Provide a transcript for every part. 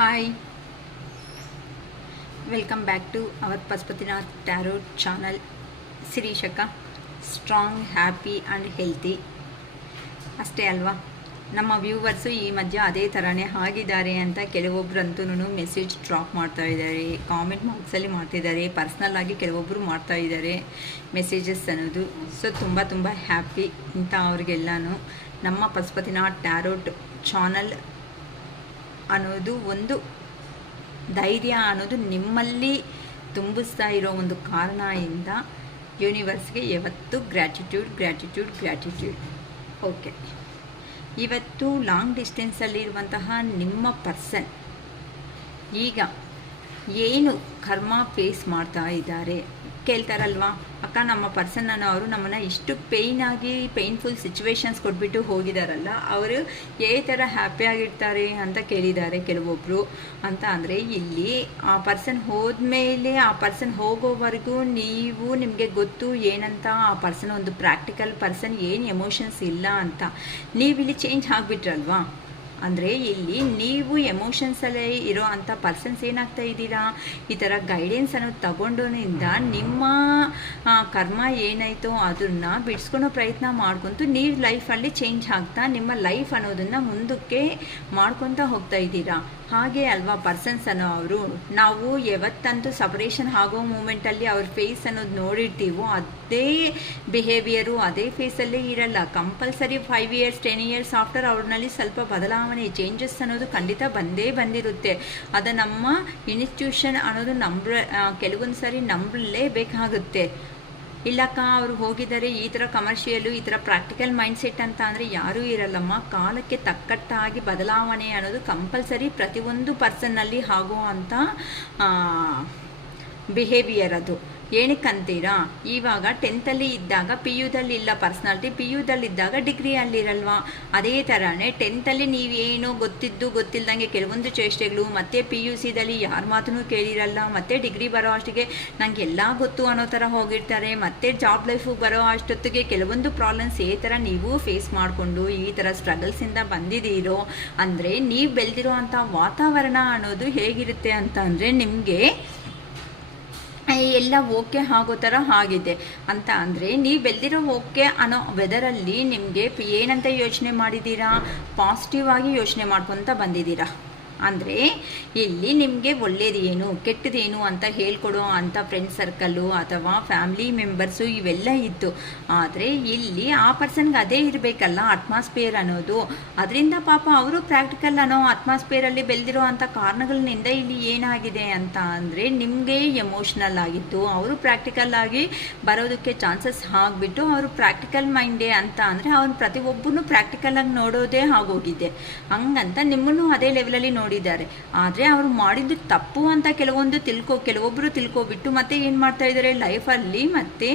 Hi, welcome back to our Pashupatinath Tarot channel. Sirishaka, strong happy and healthy ಅಷ್ಟೇ ಅಲ್ವಾ. ನಮ್ಮ viewers ಈ ಮಧ್ಯ ಅದೇ ಥರನೇ ಆಗಿದ್ದಾರೆ ಅಂತ ಕೆಲವೊಬ್ಬರಂತೂ ಮೆಸೇಜ್ ಡ್ರಾಪ್ ಮಾಡ್ತಾ ಇದ್ದಾರೆ, ಕಾಮೆಂಟ್ ಬಾಕ್ಸಲ್ಲಿ ಮಾಡ್ತಿದ್ದಾರೆ, ಪರ್ಸ್ನಲ್ ಆಗಿ ಕೆಲವೊಬ್ಬರು ಮಾಡ್ತಾ ಇದ್ದಾರೆ ಮೆಸೇಜಸ್ ಅನ್ನೋದು. ಸೊ ತುಂಬ ಹ್ಯಾಪಿ ಇಂಥ ಅವ್ರಿಗೆಲ್ಲನೂ ನಮ್ಮ ಪಶುಪತಿನಾಥ್ ಟ್ಯಾರೋಟ್ ಚಾನಲ್ ಅನ್ನೋದು ಒಂದು ಧೈರ್ಯ ಅನ್ನೋದು ನಿಮ್ಮಲ್ಲಿ ತುಂಬಿಸ್ತಾ ಇರೋ ಒಂದು ಕಾರಣದಿಂದ ಯೂನಿವರ್ಸ್ಗೆ ಯಾವತ್ತು ಗ್ರ್ಯಾಟಿಟ್ಯೂಡ್. ಓಕೆ, ಇವತ್ತು ಲಾಂಗ್ ಡಿಸ್ಟೆನ್ಸಲ್ಲಿರುವಂತಹ ನಿಮ್ಮ ಪರ್ಸನ್ ಈಗ ಏನು ಕರ್ಮ ಫೇಸ್ ಮಾಡ್ತಾ ಇದ್ದಾರೆ ಕೇಳ್ತಾರಲ್ವಾ. ಅಕ್ಕ, ನಮ್ಮ ಪರ್ಸನ್ ಅವರು ನಮ್ಮನ್ನು ಇಷ್ಟು ಪೇಯ್ನ್ಫುಲ್ ಸಿಚುವೇಶನ್ಸ್ ಕೊಟ್ಬಿಟ್ಟು ಹೋಗಿದಾರಲ್ಲ, ಅವರು ಥರ ಹ್ಯಾಪಿಯಾಗಿರ್ತಾರೆ ಅಂತ ಕೇಳಿದ್ದಾರೆ ಕೆಲವೊಬ್ಬರು. ಅಂತ ಅಂದರೆ ಇಲ್ಲಿ ಆ ಪರ್ಸನ್ ಹೋದ್ಮೇಲೆ ಆ ಪರ್ಸನ್ ಹೋಗೋವರೆಗೂ ನಿಮಗೆ ಗೊತ್ತು ಏನಂತ, ಆ ಪರ್ಸನ್ ಒಂದು ಪ್ರಾಕ್ಟಿಕಲ್ ಪರ್ಸನ್, ಏನು ಎಮೋಷನ್ಸ್ ಇಲ್ಲ ಅಂತ. ನೀವಿಲ್ಲಿ ಚೇಂಜ್ ಆಗಿಬಿಟ್ರಲ್ವಾ. ಅಂದರೆ ಇಲ್ಲಿ ನೀವು ಎಮೋಷನ್ಸಲ್ಲೇ ಇರೋ ಅಂಥ ಪರ್ಸನ್ಸ್ ಏನಾಗ್ತಾ ಇದ್ದೀರಾ, ಈ ಥರ ಗೈಡೆನ್ಸ್ ಅನ್ನೋದು ತಗೊಂಡೋನಿಂದ ನಿಮ್ಮ ಕರ್ಮ ಏನಾಯಿತೋ ಅದನ್ನು ಬಿಡಿಸ್ಕೊಳೋ ಪ್ರಯತ್ನ ಮಾಡ್ಕೊತು ನೀವು ಲೈಫಲ್ಲಿ ಚೇಂಜ್ ಆಗ್ತಾ ನಿಮ್ಮ ಲೈಫ್ ಅನ್ನೋದನ್ನು ಮುಂದಕ್ಕೆ ಮಾಡ್ಕೊತಾ ಹೋಗ್ತಾ ಇದ್ದೀರಾ. ಹಾಗೆ ಅಲ್ವಾ ಪರ್ಸನ್ಸ್ ಅನ್ನೋ ಅವರು. ನಾವು ಯಾವತ್ತಂತೂ ಸಪರೇಷನ್ ಆಗೋ ಮೂಮೆಂಟಲ್ಲಿ ಅವ್ರ ಫೇಸ್ ಅನ್ನೋದು ನೋಡಿರ್ತೀವೋ ಅದೇ ಬಿಹೇವಿಯರು ಅದೇ ಫೇಸಲ್ಲೇ ಇರಲ್ಲ. ಕಂಪಲ್ಸರಿ 5 years 10 years ಆಫ್ಟರ್ ಅವ್ರನ್ನಲ್ಲಿ ಸ್ವಲ್ಪ ಬದಲಾವಣೆ ಚೇಂಜಸ್ ಅನ್ನೋದು ಖಂಡಿತ ಬಂದಿರುತ್ತೆ. ಅದು ನಮ್ಮ ಇನ್ಸ್ಟಿಟ್ಯೂಷನ್ ಅನ್ನೋದು ಕೆಲವೊಂದು ಸರಿ ನಂಬಲೇಬೇಕಾಗುತ್ತೆ. ಇಲ್ಲಕ್ಕ ಅವರು ಹೋಗಿದ್ದಾರೆ ಈ ಥರ ಕಮರ್ಷಿಯಲು ಈ ಥರ ಪ್ರಾಕ್ಟಿಕಲ್ ಮೈಂಡ್ಸೆಟ್ ಅಂತ ಅಂದರೆ ಯಾರೂ ಇರಲ್ಲಮ್ಮ. ಕಾಲಕ್ಕೆ ತಕ್ಕಟ್ಟಾಗಿ ಬದಲಾವಣೆ ಅನ್ನೋದು ಕಂಪಲ್ಸರಿ ಪ್ರತಿಯೊಂದು ಪರ್ಸನ್ನಲ್ಲಿ ಆಗೋ ಅಂಥ ಬಿಹೇವಿಯರ್ ಅದು. ಏನಕ್ಕಂತೀರಾ, ಇವಾಗ 10th ಇದ್ದಾಗ PUದಲ್ಲಿ ಇಲ್ಲ ಪರ್ಸ್ನಾಲಿಟಿ, PUದಲ್ಲಿದ್ದಾಗ ಡಿಗ್ರಿಯಲ್ಲಿರಲ್ವಾ. ಅದೇ ಥರನೇ 10th ನೀವೇನೋ ಗೊತ್ತಿಲ್ದಂಗೆ ಕೆಲವೊಂದು ಚೇಷ್ಟೆಗಳು, ಮತ್ತು PUCದಲ್ಲಿ ಯಾರ ಮಾತೂ ಕೇಳಿರಲ್ಲ, ಮತ್ತು ಡಿಗ್ರಿ ಬರೋ ಅಷ್ಟಿಗೆ ನಂಗೆ ಎಲ್ಲ ಗೊತ್ತು ಅನ್ನೋ ಥರ ಹೋಗಿರ್ತಾರೆ. ಮತ್ತು ಜಾಬ್ ಲೈಫು ಬರೋ ಅಷ್ಟೊತ್ತಿಗೆ ಕೆಲವೊಂದು ಪ್ರಾಬ್ಲಮ್ಸ್ ಥರ ನೀವು ಫೇಸ್ ಮಾಡಿಕೊಂಡು ಈ ಥರ ಸ್ಟ್ರಗಲ್ಸಿಂದ ಬಂದಿದ್ದೀರೋ ಅಂದರೆ ನೀವು ಬೆಳೆದಿರೋ ಅಂಥ ವಾತಾವರಣ ಅನ್ನೋದು ಹೇಗಿರುತ್ತೆ ಅಂತ ಅಂದರೆ ನಿಮಗೆ ಎಲ್ಲ ಓಕೆ ಆಗೋ ಥರ ಆಗಿದೆ. ಅಂತ ಅಂದರೆ ನೀವು ಬೆಳೆದಿರೋ ಓಕೆ ಅನ್ನೋ ವೆದರಲ್ಲಿ ನಿಮಗೆ ಏನಂತ ಯೋಚನೆ ಮಾಡಿದ್ದೀರಾ, ಪಾಸಿಟಿವ್ ಆಗಿ ಯೋಚನೆ ಮಾಡ್ಕೊತ ಬಂದಿದ್ದೀರಾ. ಅಂದರೆ ಇಲ್ಲಿ ನಿಮಗೆ ಒಳ್ಳೇದೇನು ಕೆಟ್ಟದೇನು ಅಂತ ಹೇಳ್ಕೊಡೋ ಅಂಥ ಫ್ರೆಂಡ್ ಸರ್ಕಲ್ಲು ಅಥವಾ ಫ್ಯಾಮಿಲಿ ಮೆಂಬರ್ಸು ಇವೆಲ್ಲ ಇತ್ತು. ಆದರೆ ಇಲ್ಲಿ ಆ ಪರ್ಸನ್ಗೆ ಅದೇ ಇರಬೇಕಲ್ಲ ಅಟ್ಮಾಸ್ಫಿಯರ್ ಅನ್ನೋದು. ಅದರಿಂದ ಪಾಪ ಅವರು ಪ್ರಾಕ್ಟಿಕಲ್ ಅನ್ನೋ ಅಟ್ಮಾಸ್ಫಿಯರಲ್ಲಿ ಬೆಳೆದಿರೋ ಅಂಥ ಕಾರಣಗಳಿಂದ ಇಲ್ಲಿ ಏನಾಗಿದೆ ಅಂತ ಅಂದರೆ ನಿಮಗೆ ಎಮೋಷ್ನಲ್ ಆಗಿತ್ತು, ಅವರು ಪ್ರಾಕ್ಟಿಕಲ್ ಆಗಿ ಬರೋದಕ್ಕೆ ಚಾನ್ಸಸ್ ಆಗಿಬಿಟ್ಟು ಅವರು ಪ್ರಾಕ್ಟಿಕಲ್ ಮೈಂಡೇ ಅಂತ ಅಂದರೆ ಅವ್ನು ಪ್ರತಿಯೊಬ್ಬರೂ ಪ್ರಾಕ್ಟಿಕಲ್ ಆಗಿ ನೋಡೋದೇ ಆಗೋಗಿದೆ. ಹಂಗಂತ ನಿಮ್ಮನ್ನು ಅದೇ ಲೆವೆಲಲ್ಲಿ ನೋಡಿದ್ದಾರೆ. ಆದರೆ ಅವರು ಮಾಡಿದ್ದು ತಪ್ಪು ಅಂತ ಕೆಲವೊಬ್ಬರು ತಿಳ್ಕೊಬಿಟ್ಟು ಮತ್ತೆ ಏನು ಮಾಡ್ತಾ ಇದ್ದಾರೆ ಲೈಫಲ್ಲಿ ಮತ್ತೆ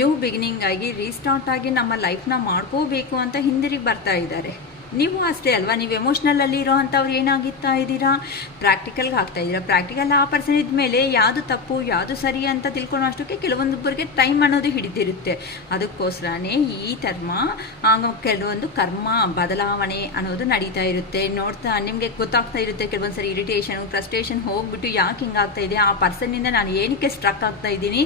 ನ್ಯೂ ಬಿಗಿನಿಂಗ್ ಆಗಿ ರೀಸ್ಟಾರ್ಟ್ ಆಗಿ ನಮ್ಮ ಲೈಫ್ನ ಮಾಡ್ಕೋಬೇಕು ಅಂತ ಹಿಂದಿರುಗಿ ಬರ್ತಾ ಇದ್ದಾರೆ. ನೀವು ಅಷ್ಟೇ ಅಲ್ವಾ, ನೀವು ಎಮೋಷ್ನಲಲ್ಲಿ ಇರೋ ಅಂಥವ್ರು ಏನಾಗಿತ್ತಾ ಇದ್ದೀರಾ, ಪ್ರಾಕ್ಟಿಕಲ್ಗೆ ಆಗ್ತಾ ಇದ್ದೀರಾ. ಪ್ರಾಕ್ಟಿಕಲ್ ಆ ಪರ್ಸನ್ ಇದ್ಮೇಲೆ ಯಾವುದು ತಪ್ಪು ಯಾವುದು ಸರಿ ಅಂತ ತಿಳ್ಕೊಳ್ಳೋ ಅಷ್ಟಕ್ಕೆ ಕೆಲವೊಂದೊಬ್ಬರಿಗೆ ಟೈಮ್ ಅನ್ನೋದು ಹಿಡಿದಿರುತ್ತೆ. ಅದಕ್ಕೋಸ್ಕರನೇ ಈ ಕೆಲವೊಂದು ಕರ್ಮ ಬದಲಾವಣೆ ಅನ್ನೋದು ನಡೀತಾ ಇರುತ್ತೆ. ನಿಮಗೆ ಗೊತ್ತಾಗ್ತಾ ಇರುತ್ತೆ ಕೆಲವೊಂದು ಸರಿ ಇರಿಟೇಷನು ಫ್ರಸ್ಟ್ರೇಷನ್ ಹೋಗ್ಬಿಟ್ಟು ಯಾಕೆ ಹಿಂಗಾಗ್ತಾ ಇದೆ, ಆ ಪರ್ಸನ್ನಿಂದ ನಾನು ಏನಕ್ಕೆ ಸ್ಟ್ರಕ್ ಆಗ್ತಾ ಇದ್ದೀನಿ,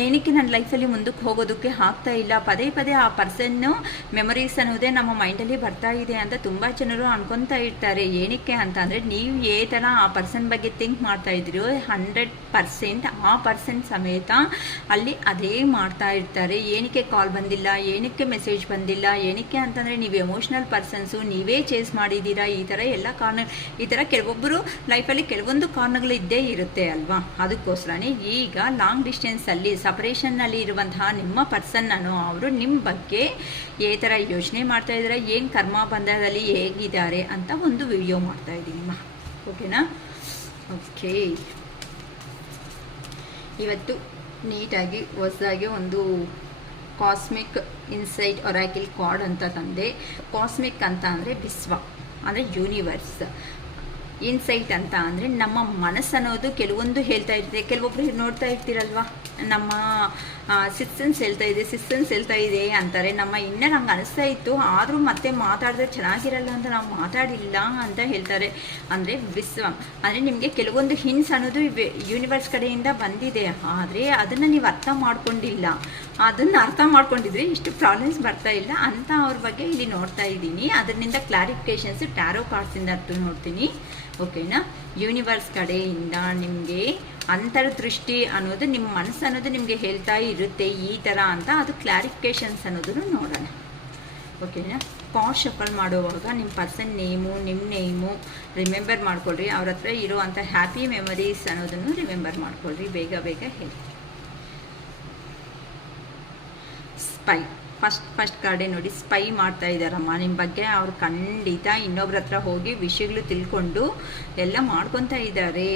ಏನಕ್ಕೆ ನನ್ನ ಲೈಫಲ್ಲಿ ಮುಂದಕ್ಕೆ ಹೋಗೋದಕ್ಕೆ ಆಗ್ತಾ ಇಲ್ಲ, ಪದೇ ಆ ಪರ್ಸನ್ನು ಮೆಮೊರೀಸ್ ಅನ್ನೋದೇ ನಮ್ಮ ಮೈಂಡಲ್ಲಿ ಬರ್ತಾ ಇದೆ ಅಂತ ತುಂಬ ಜನರು ಅನ್ಕೊತಾ ಇರ್ತಾರೆ. ಏನಕ್ಕೆ ಅಂತ ಅಂದರೆ ನೀವು ಥರ ಆ ಪರ್ಸನ್ ಬಗ್ಗೆ ಥಿಂಕ್ ಮಾಡ್ತಾ ಇದ್ದೀರೋ 100% ಆ ಪರ್ಸನ್ ಸಮೇತ ಅಲ್ಲಿ ಅದೇ ಮಾಡ್ತಾ ಇರ್ತಾರೆ. ಏನಕ್ಕೆ ಕಾಲ್ ಬಂದಿಲ್ಲ, ಏನಕ್ಕೆ ಮೆಸೇಜ್ ಬಂದಿಲ್ಲ, ಏನಕ್ಕೆ ಅಂತಂದರೆ ನೀವು ಎಮೋಷ್ನಲ್ ಪರ್ಸನ್ಸು, ನೀವೇ ಚೇಸ್ ಮಾಡಿದ್ದೀರಾ, ಈ ಥರ ಎಲ್ಲ ಕಾರಣ. ಈ ಥರ ಕೆಲವೊಬ್ಬರು ಲೈಫಲ್ಲಿ ಕೆಲವೊಂದು ಕಾರಣಗಳು ಇದ್ದೇ ಇರುತ್ತೆ ಅಲ್ವಾ. ಅದಕ್ಕೋಸ್ಕರನೇ ಈಗ ಲಾಂಗ್ ಡಿಸ್ಟೆನ್ಸಲ್ಲಿ ಸಪರೇಷನ್ನಲ್ಲಿ ಇರುವಂತಹ ನಿಮ್ಮ ಪರ್ಸನ್ ಅನ್ನೋ ಅವರು ನಿಮ್ಮ ಬಗ್ಗೆ ಥರ ಯೋಚನೆ ಮಾಡ್ತಾ ಇದ್ದಾರೆ, ಏನು ಕರ್ಮ ಬಂಧದಲ್ಲಿ ಹೇಗಿದ್ದಾರೆ ಅಂತ ಒಂದು ವಿಡಿಯೋ ಮಾಡ್ತಾ ಇದ್ದೀನಿಮ್ಮ. ಓಕೆನಾ? ಓಕೆ, ಇವತ್ತು ನೀಟಾಗಿ ಹೊಸದಾಗಿ ಒಂದು ಕಾಸ್ಮಿಕ್ ಇನ್ಸೈಟ್ ಒರಾಕಿಲ್ ಕಾರ್ಡ್ ಅಂತ ತಂದೆ. ಕಾಸ್ಮಿಕ್ ಅಂತ ಅಂದರೆ ವಿಶ್ವ ಅಂದರೆ ಯೂನಿವರ್ಸ್. ಇನ್ಸೈಟ್ ಅಂತ ಅಂದರೆ ನಮ್ಮ ಮನಸ್ಸು ಅನ್ನೋದು ಕೆಲವೊಂದು ಹೇಳ್ತಾ ಇರ್ತದೆ. ಕೆಲವೊಬ್ರು ನೋಡ್ತಾ ಇರ್ತೀರಲ್ವ, ನಮ್ಮ ಸಿಸ್ಟನ್ಸ್ ಹೇಳ್ತಾ ಇದೆ ಅಂತಾರೆ. ನಮ್ಮ ಇನ್ನರ್ ಹಂಗೆ ಅನಿಸ್ತಾ ಇತ್ತು, ಆದರೂ ಮತ್ತೆ ಮಾತಾಡಿದ್ರೆ ಚೆನ್ನಾಗಿರಲ್ಲ ಅಂತ ನಾವು ಮಾತಾಡಿಲ್ಲ ಅಂತ ಹೇಳ್ತಾರೆ. ಅಂದರೆ ಅಂದರೆ ನಿಮಗೆ ಕೆಲವೊಂದು ಹಿಂಟ್ಸ್ ಅನ್ನೋದು ಯೂನಿವರ್ಸ್ ಕಡೆಯಿಂದ ಬಂದಿದೆ, ಆದರೆ ಅದನ್ನು ನೀವು ಅರ್ಥ ಮಾಡ್ಕೊಂಡಿಲ್ಲ. ಅದನ್ನು ಅರ್ಥ ಮಾಡ್ಕೊಂಡಿದ್ರೆ ಇಷ್ಟು ಪ್ರಾಬ್ಲಮ್ಸ್ ಬರ್ತಾ ಇಲ್ಲ ಅಂತ ಅವ್ರ ಬಗ್ಗೆ ಇಲ್ಲಿ ನೋಡ್ತಾ ಇದ್ದೀನಿ. ಅದರಿಂದ ಕ್ಲಾರಿಫಿಕೇಷನ್ಸ್ ಟ್ಯಾರೋ ಕಾರ್ಡ್ಸಿಂದ ನೋಡ್ತೀನಿ, ಓಕೆನಾ. ಯೂನಿವರ್ಸ್ ಕಡೆಯಿಂದ ನಿಮಗೆ ಅಂತರ್ದೃಷ್ಟಿ ಅನ್ನೋದು, ನಿಮ್ಮ ಮನಸ್ಸು ಅನ್ನೋದು ನಿಮಗೆ ಹೇಳ್ತಾ ಇರುತ್ತೆ ಈ ಥರ ಅಂತ. ಅದು ಕ್ಲಾರಿಫಿಕೇಷನ್ಸ್ ಅನ್ನೋದನ್ನು ನೋಡೋಣ, ಓಕೆನಾ. ಕಾರ್ಡ್ ಶಫಲ್ ಮಾಡುವಾಗ ನಿಮ್ಮ ಪರ್ಸನ್ ನೇಮು, ನಿಮ್ಮ ನೇಮು ರಿಮೆಂಬರ್ ಮಾಡ್ಕೊಳ್ರಿ. ಅವ್ರ ಹತ್ರ ಇರುವಂಥ ಹ್ಯಾಪಿ ಮೆಮೊರೀಸ್ ಅನ್ನೋದನ್ನು ರಿಮೆಂಬರ್ ಮಾಡ್ಕೊಳ್ರಿ. ಬೇಗ ಹೇಳಿ. ಸ್ಪೈ ಫಸ್ಟ್ ಕಾರ್ಡೇ ನೋಡಿ, ಸ್ಪೈ ಮಾಡ್ತಾ ಇದ್ದಾರಮ್ಮ ನಿಮ್ಮ ಬಗ್ಗೆ. ಅವ್ರು ಖಂಡಿತ ಇನ್ನೊಬ್ರ ಹತ್ರ ಹೋಗಿ ವಿಷಯಗಳು ತಿಳ್ಕೊಂಡು ಎಲ್ಲ ಮಾಡ್ಕೊತಾ ಇದ್ದಾರೆ.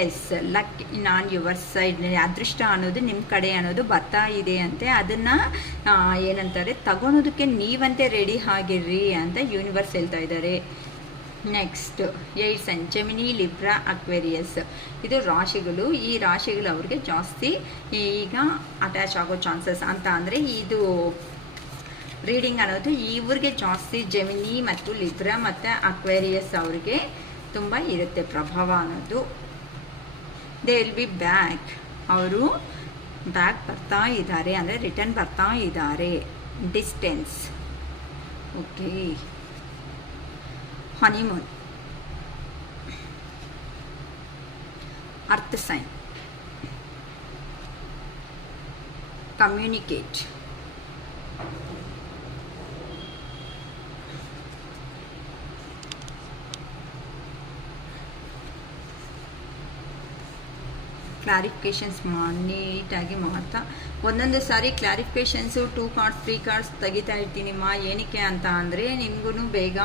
Yes, luck on your side. ಅದೃಷ್ಟ ಅನ್ನೋದು ನಿಮ್ಮ ಕಡೆ ಅನ್ನೋದು ಬರ್ತಾ ಇದೆ ಅಂತೆ. ಅದನ್ನು ಏನಂತಾರೆ, ತಗೊಳೋದಕ್ಕೆ ನೀವಂತೆ ರೆಡಿ ಆಗಿರ್ರಿ ಅಂತ ಯೂನಿವರ್ಸ್ ಹೇಳ್ತಾ ಇದ್ದಾರೆ. Next 8 sign, Gemini, Libra, Aquarius. ಇದು ರಾಶಿಗಳು. ಈ ರಾಶಿಗಳು ಅವ್ರಿಗೆ ಜಾಸ್ತಿ ಈಗ ಅಟ್ಯಾಚ್ ಆಗೋ ಚಾನ್ಸಸ್ ಅಂತ. ಅಂದರೆ ಇದು ರೀಡಿಂಗ್ ಅನ್ನೋದು ಇವ್ರಿಗೆ ಜಾಸ್ತಿ ಜೆಮಿನಿ ಮತ್ತು ಲಿಬ್ರಾ ಮತ್ತು ಅಕ್ವೇರಿಯಸ್ ಅವ್ರಿಗೆ ತುಂಬ ಇರುತ್ತೆ ಪ್ರಭಾವ ಅನ್ನೋದು. They will be back. ಅವರು ಬ್ಯಾಕ್ ಬರ್ತಾ ಇದ್ದಾರೆ, ಅಂದರೆ ರಿಟರ್ನ್ ಬರ್ತಾ ಇದ್ದಾರೆ. Distance, okay. Honeymoon, earth sign, communicate, clarifications ನೀಟಾಗಿ ಮಾಡ್ತಾ ಒಂದೊಂದು ಸಾರಿ ಕ್ಲಾರಿಫಿಕೇಷನ್ಸು 2 ಕಾರ್ಡ್ಸ್ 3 ಕಾರ್ಡ್ಸ್ ತೆಗಿತಾ ಇರ್ತೀನಿಮ್ಮ. ಏನಕ್ಕೆ ಅಂತ ಅಂದರೆ ನಿಮಗೂ ಬೇಗ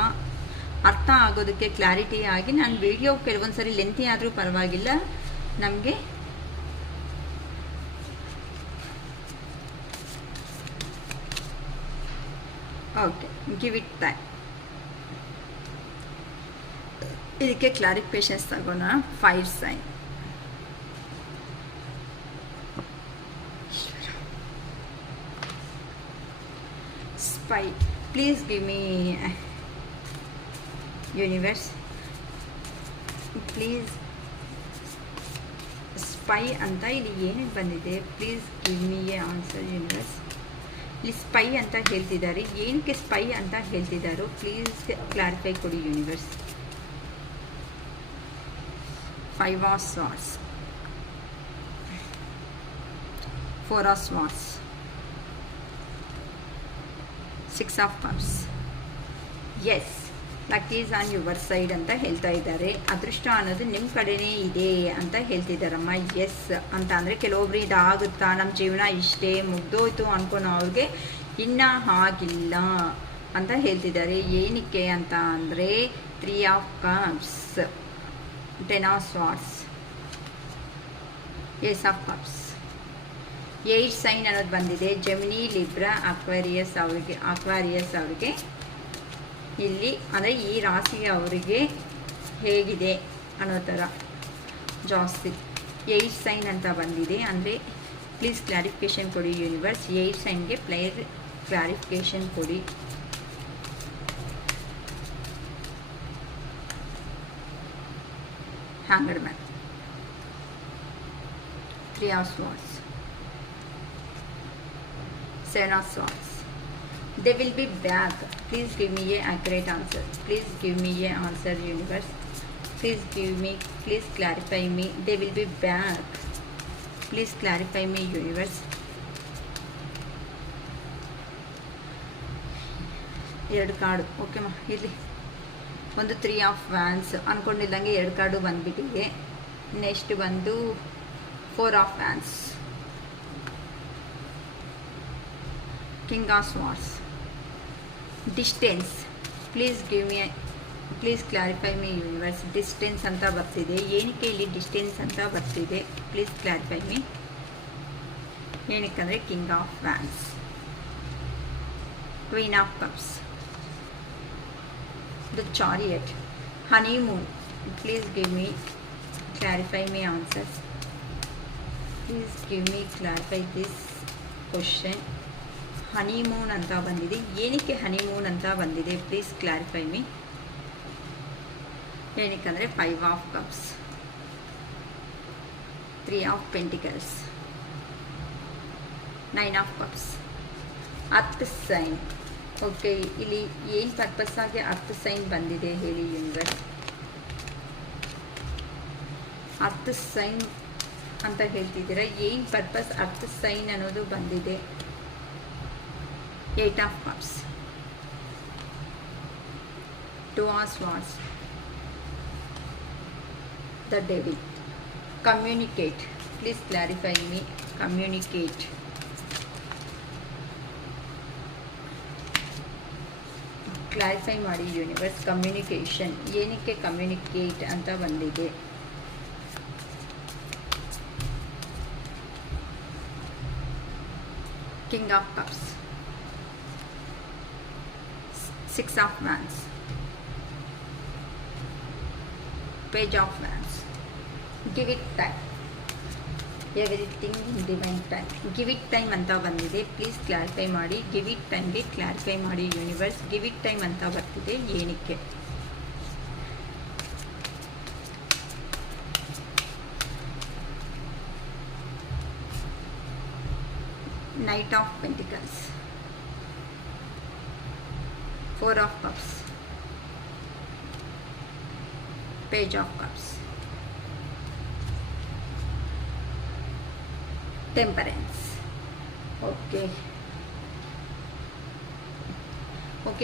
ಅರ್ಥ ಆಗೋದಕ್ಕೆ ಕ್ಲಾರಿಟಿ ಆಗಿ. ನಾನು ವಿಡಿಯೋ ಕೆಲವೊಂದು ಸರಿ ಲೆಂತಿ ಆದರೂ ಪರವಾಗಿಲ್ಲ, ನಮಗೆ ಓಕೆ, ಗಿವ್ ಇಟ್ ಟೈಮ್. ಇದಕ್ಕೆ ಕ್ಲಾರಿಫಿಕೇಷನ್ಸ್ ತಗೋಣ. Fire sign, spy. Please give me universe, please spy ಅಂತ ಇಲ್ಲಿ ಏನಕ್ಕೆ ಬಂದಿದೆ? Please give me a answer universe. ಇಲ್ಲಿ ಸ್ಪೈ ಅಂತ ಹೇಳ್ತಿದ್ದಾರೆ, ಏನಕ್ಕೆ ಸ್ಪೈ ಅಂತ ಹೇಳ್ತಿದ್ದಾರೋ ಪ್ಲೀಸ್ ಕ್ಲಾರಿಫೈ ಕೊಡಿ universe. 5 of swords, 4 of swords, 6 of cups. Yes, luck is on your side ಅಂತ ಹೇಳ್ತಾ ಇದ್ದಾರೆ. ಅದೃಷ್ಟ ಅನ್ನೋದು ನಿಮ್ಮ ಕಡೆನೇ ಇದೆ ಅಂತ ಹೇಳ್ತಿದ್ದಾರಮ್ಮ. ಎಸ್ ಅಂತ ಅಂದರೆ ಕೆಲವೊಬ್ರು ಇದಾಗುತ್ತಾ, ನಮ್ಮ ಜೀವನ ಇಷ್ಟೇ ಮುಗ್ದೋಯ್ತು ಅನ್ಕೊಳೋ ಅವ್ರಿಗೆ ಇನ್ನೂ ಆಗಿಲ್ಲ ಅಂತ ಹೇಳ್ತಿದ್ದಾರೆ. ಏನಕ್ಕೆ ಅಂತ ಅಂದರೆ 3 of cups, 10 of swords, Ace of cups. 8 sign ಅನ್ನೋದು ಬಂದಿದೆ. ಜೆಮಿನಿ, ಲಿಬ್ರಾ, ಅಕ್ವೇರಿಯಸ್ ಅವರಿಗೆ ಇಲ್ಲಿ ಅಂದರೆ ಈ ರಾಶಿ ಅವರಿಗೆ ಹೇಗಿದೆ ಅನ್ನೋ ಥರ ಜಾಸ್ತಿ 8 ಸೈನ್ ಅಂತ ಬಂದಿದೆ. ಅಂದರೆ ಪ್ಲೀಸ್ ಕ್ಲಾರಿಫಿಕೇಷನ್ ಕೊಡಿ ಯೂನಿವರ್ಸ್. 8 ಸೈನ್ಗೆ ಕ್ಲಾರಿಫಿಕೇಷನ್ ಕೊಡಿ. Hanged Man, 3 of swords, 7 of swords. They will be back. Please give me a accurate answer. Please give me a answer universe. Please clarify me. They will be back. Please clarify me universe. 2 card ಓಕೆಮ್ಮ. ಇಲ್ಲಿ ಒಂದು 3 of wands ಅಂದ್ಕೊಂಡಿದ್ದಂಗೆ 2 card ಬಂದುಬಿಟ್ಟಿದೆ. Next ಬಂದು 4 of wands, king of swords. Distance, please clarify me universe. Distance ಅಂತ ಬರ್ತಿದೆ, ಏನಕ್ಕೆ ಇಲ್ಲಿ ಡಿಸ್ಟೆನ್ಸ್ ಅಂತ ಬರ್ತಿದೆ? Please clarify me. ಏನಕ್ಕಂದರೆ king of wands, queen of cups, the chariot, honeymoon, Please give me, clarify me answers. Please give me, clarify this question. Honeymoon ಅಂತ ಬಂದಿದೆ, ಏನಕ್ಕೆ ಹನಿಮೂನ್ ಅಂತ ಬಂದಿದೆ? Please clarify me. ಏನಕ್ಕಂದರೆ 5 of cups, 3 of pentacles, 9 of cups, earth sign. Okay, ಇಲ್ಲಿ ಏನು purpose ಆಗಿ earth sign ಬಂದಿದೆ ಹೇಳಿ ಯೂನಿವರ್ಸ್? ಅರ್ತ್ ಸೈನ್ ಅಂತ ಹೇಳ್ತಿದ್ದೀರಾ, ಏನು ಪರ್ಪಸ್ ಅರ್ತ್ ಸೈನ್ ಅನ್ನೋದು ಬಂದಿದೆ? 8 of cups, 2 of swords, the devil. Communicate, please clarify me. Communicate. Clarify ಮಾಡಿ ಯೂನಿವರ್ಸ್. ಕಮ್ಯುನಿಕೇಷನ್, ಏನಕ್ಕೆ ಕಮ್ಯುನಿಕೇಟ್ ಅಂತ ಬಂದಿದೆ? King of cups, 6 of wands, page of wands. Give it time, everything in divine time. Give it time ಅಂತ ಬಂದಿದೆ, please clarify ಮಾಡಿ. Give it ಟೈಮ್ಗೆ clarify ಮಾಡಿ universe. Give it time ಅಂತ ಬರ್ತಿದೆ, ಏನಕ್ಕೆ? Knight of pentacles, 4 of cups, page of cups, temperance. Okay,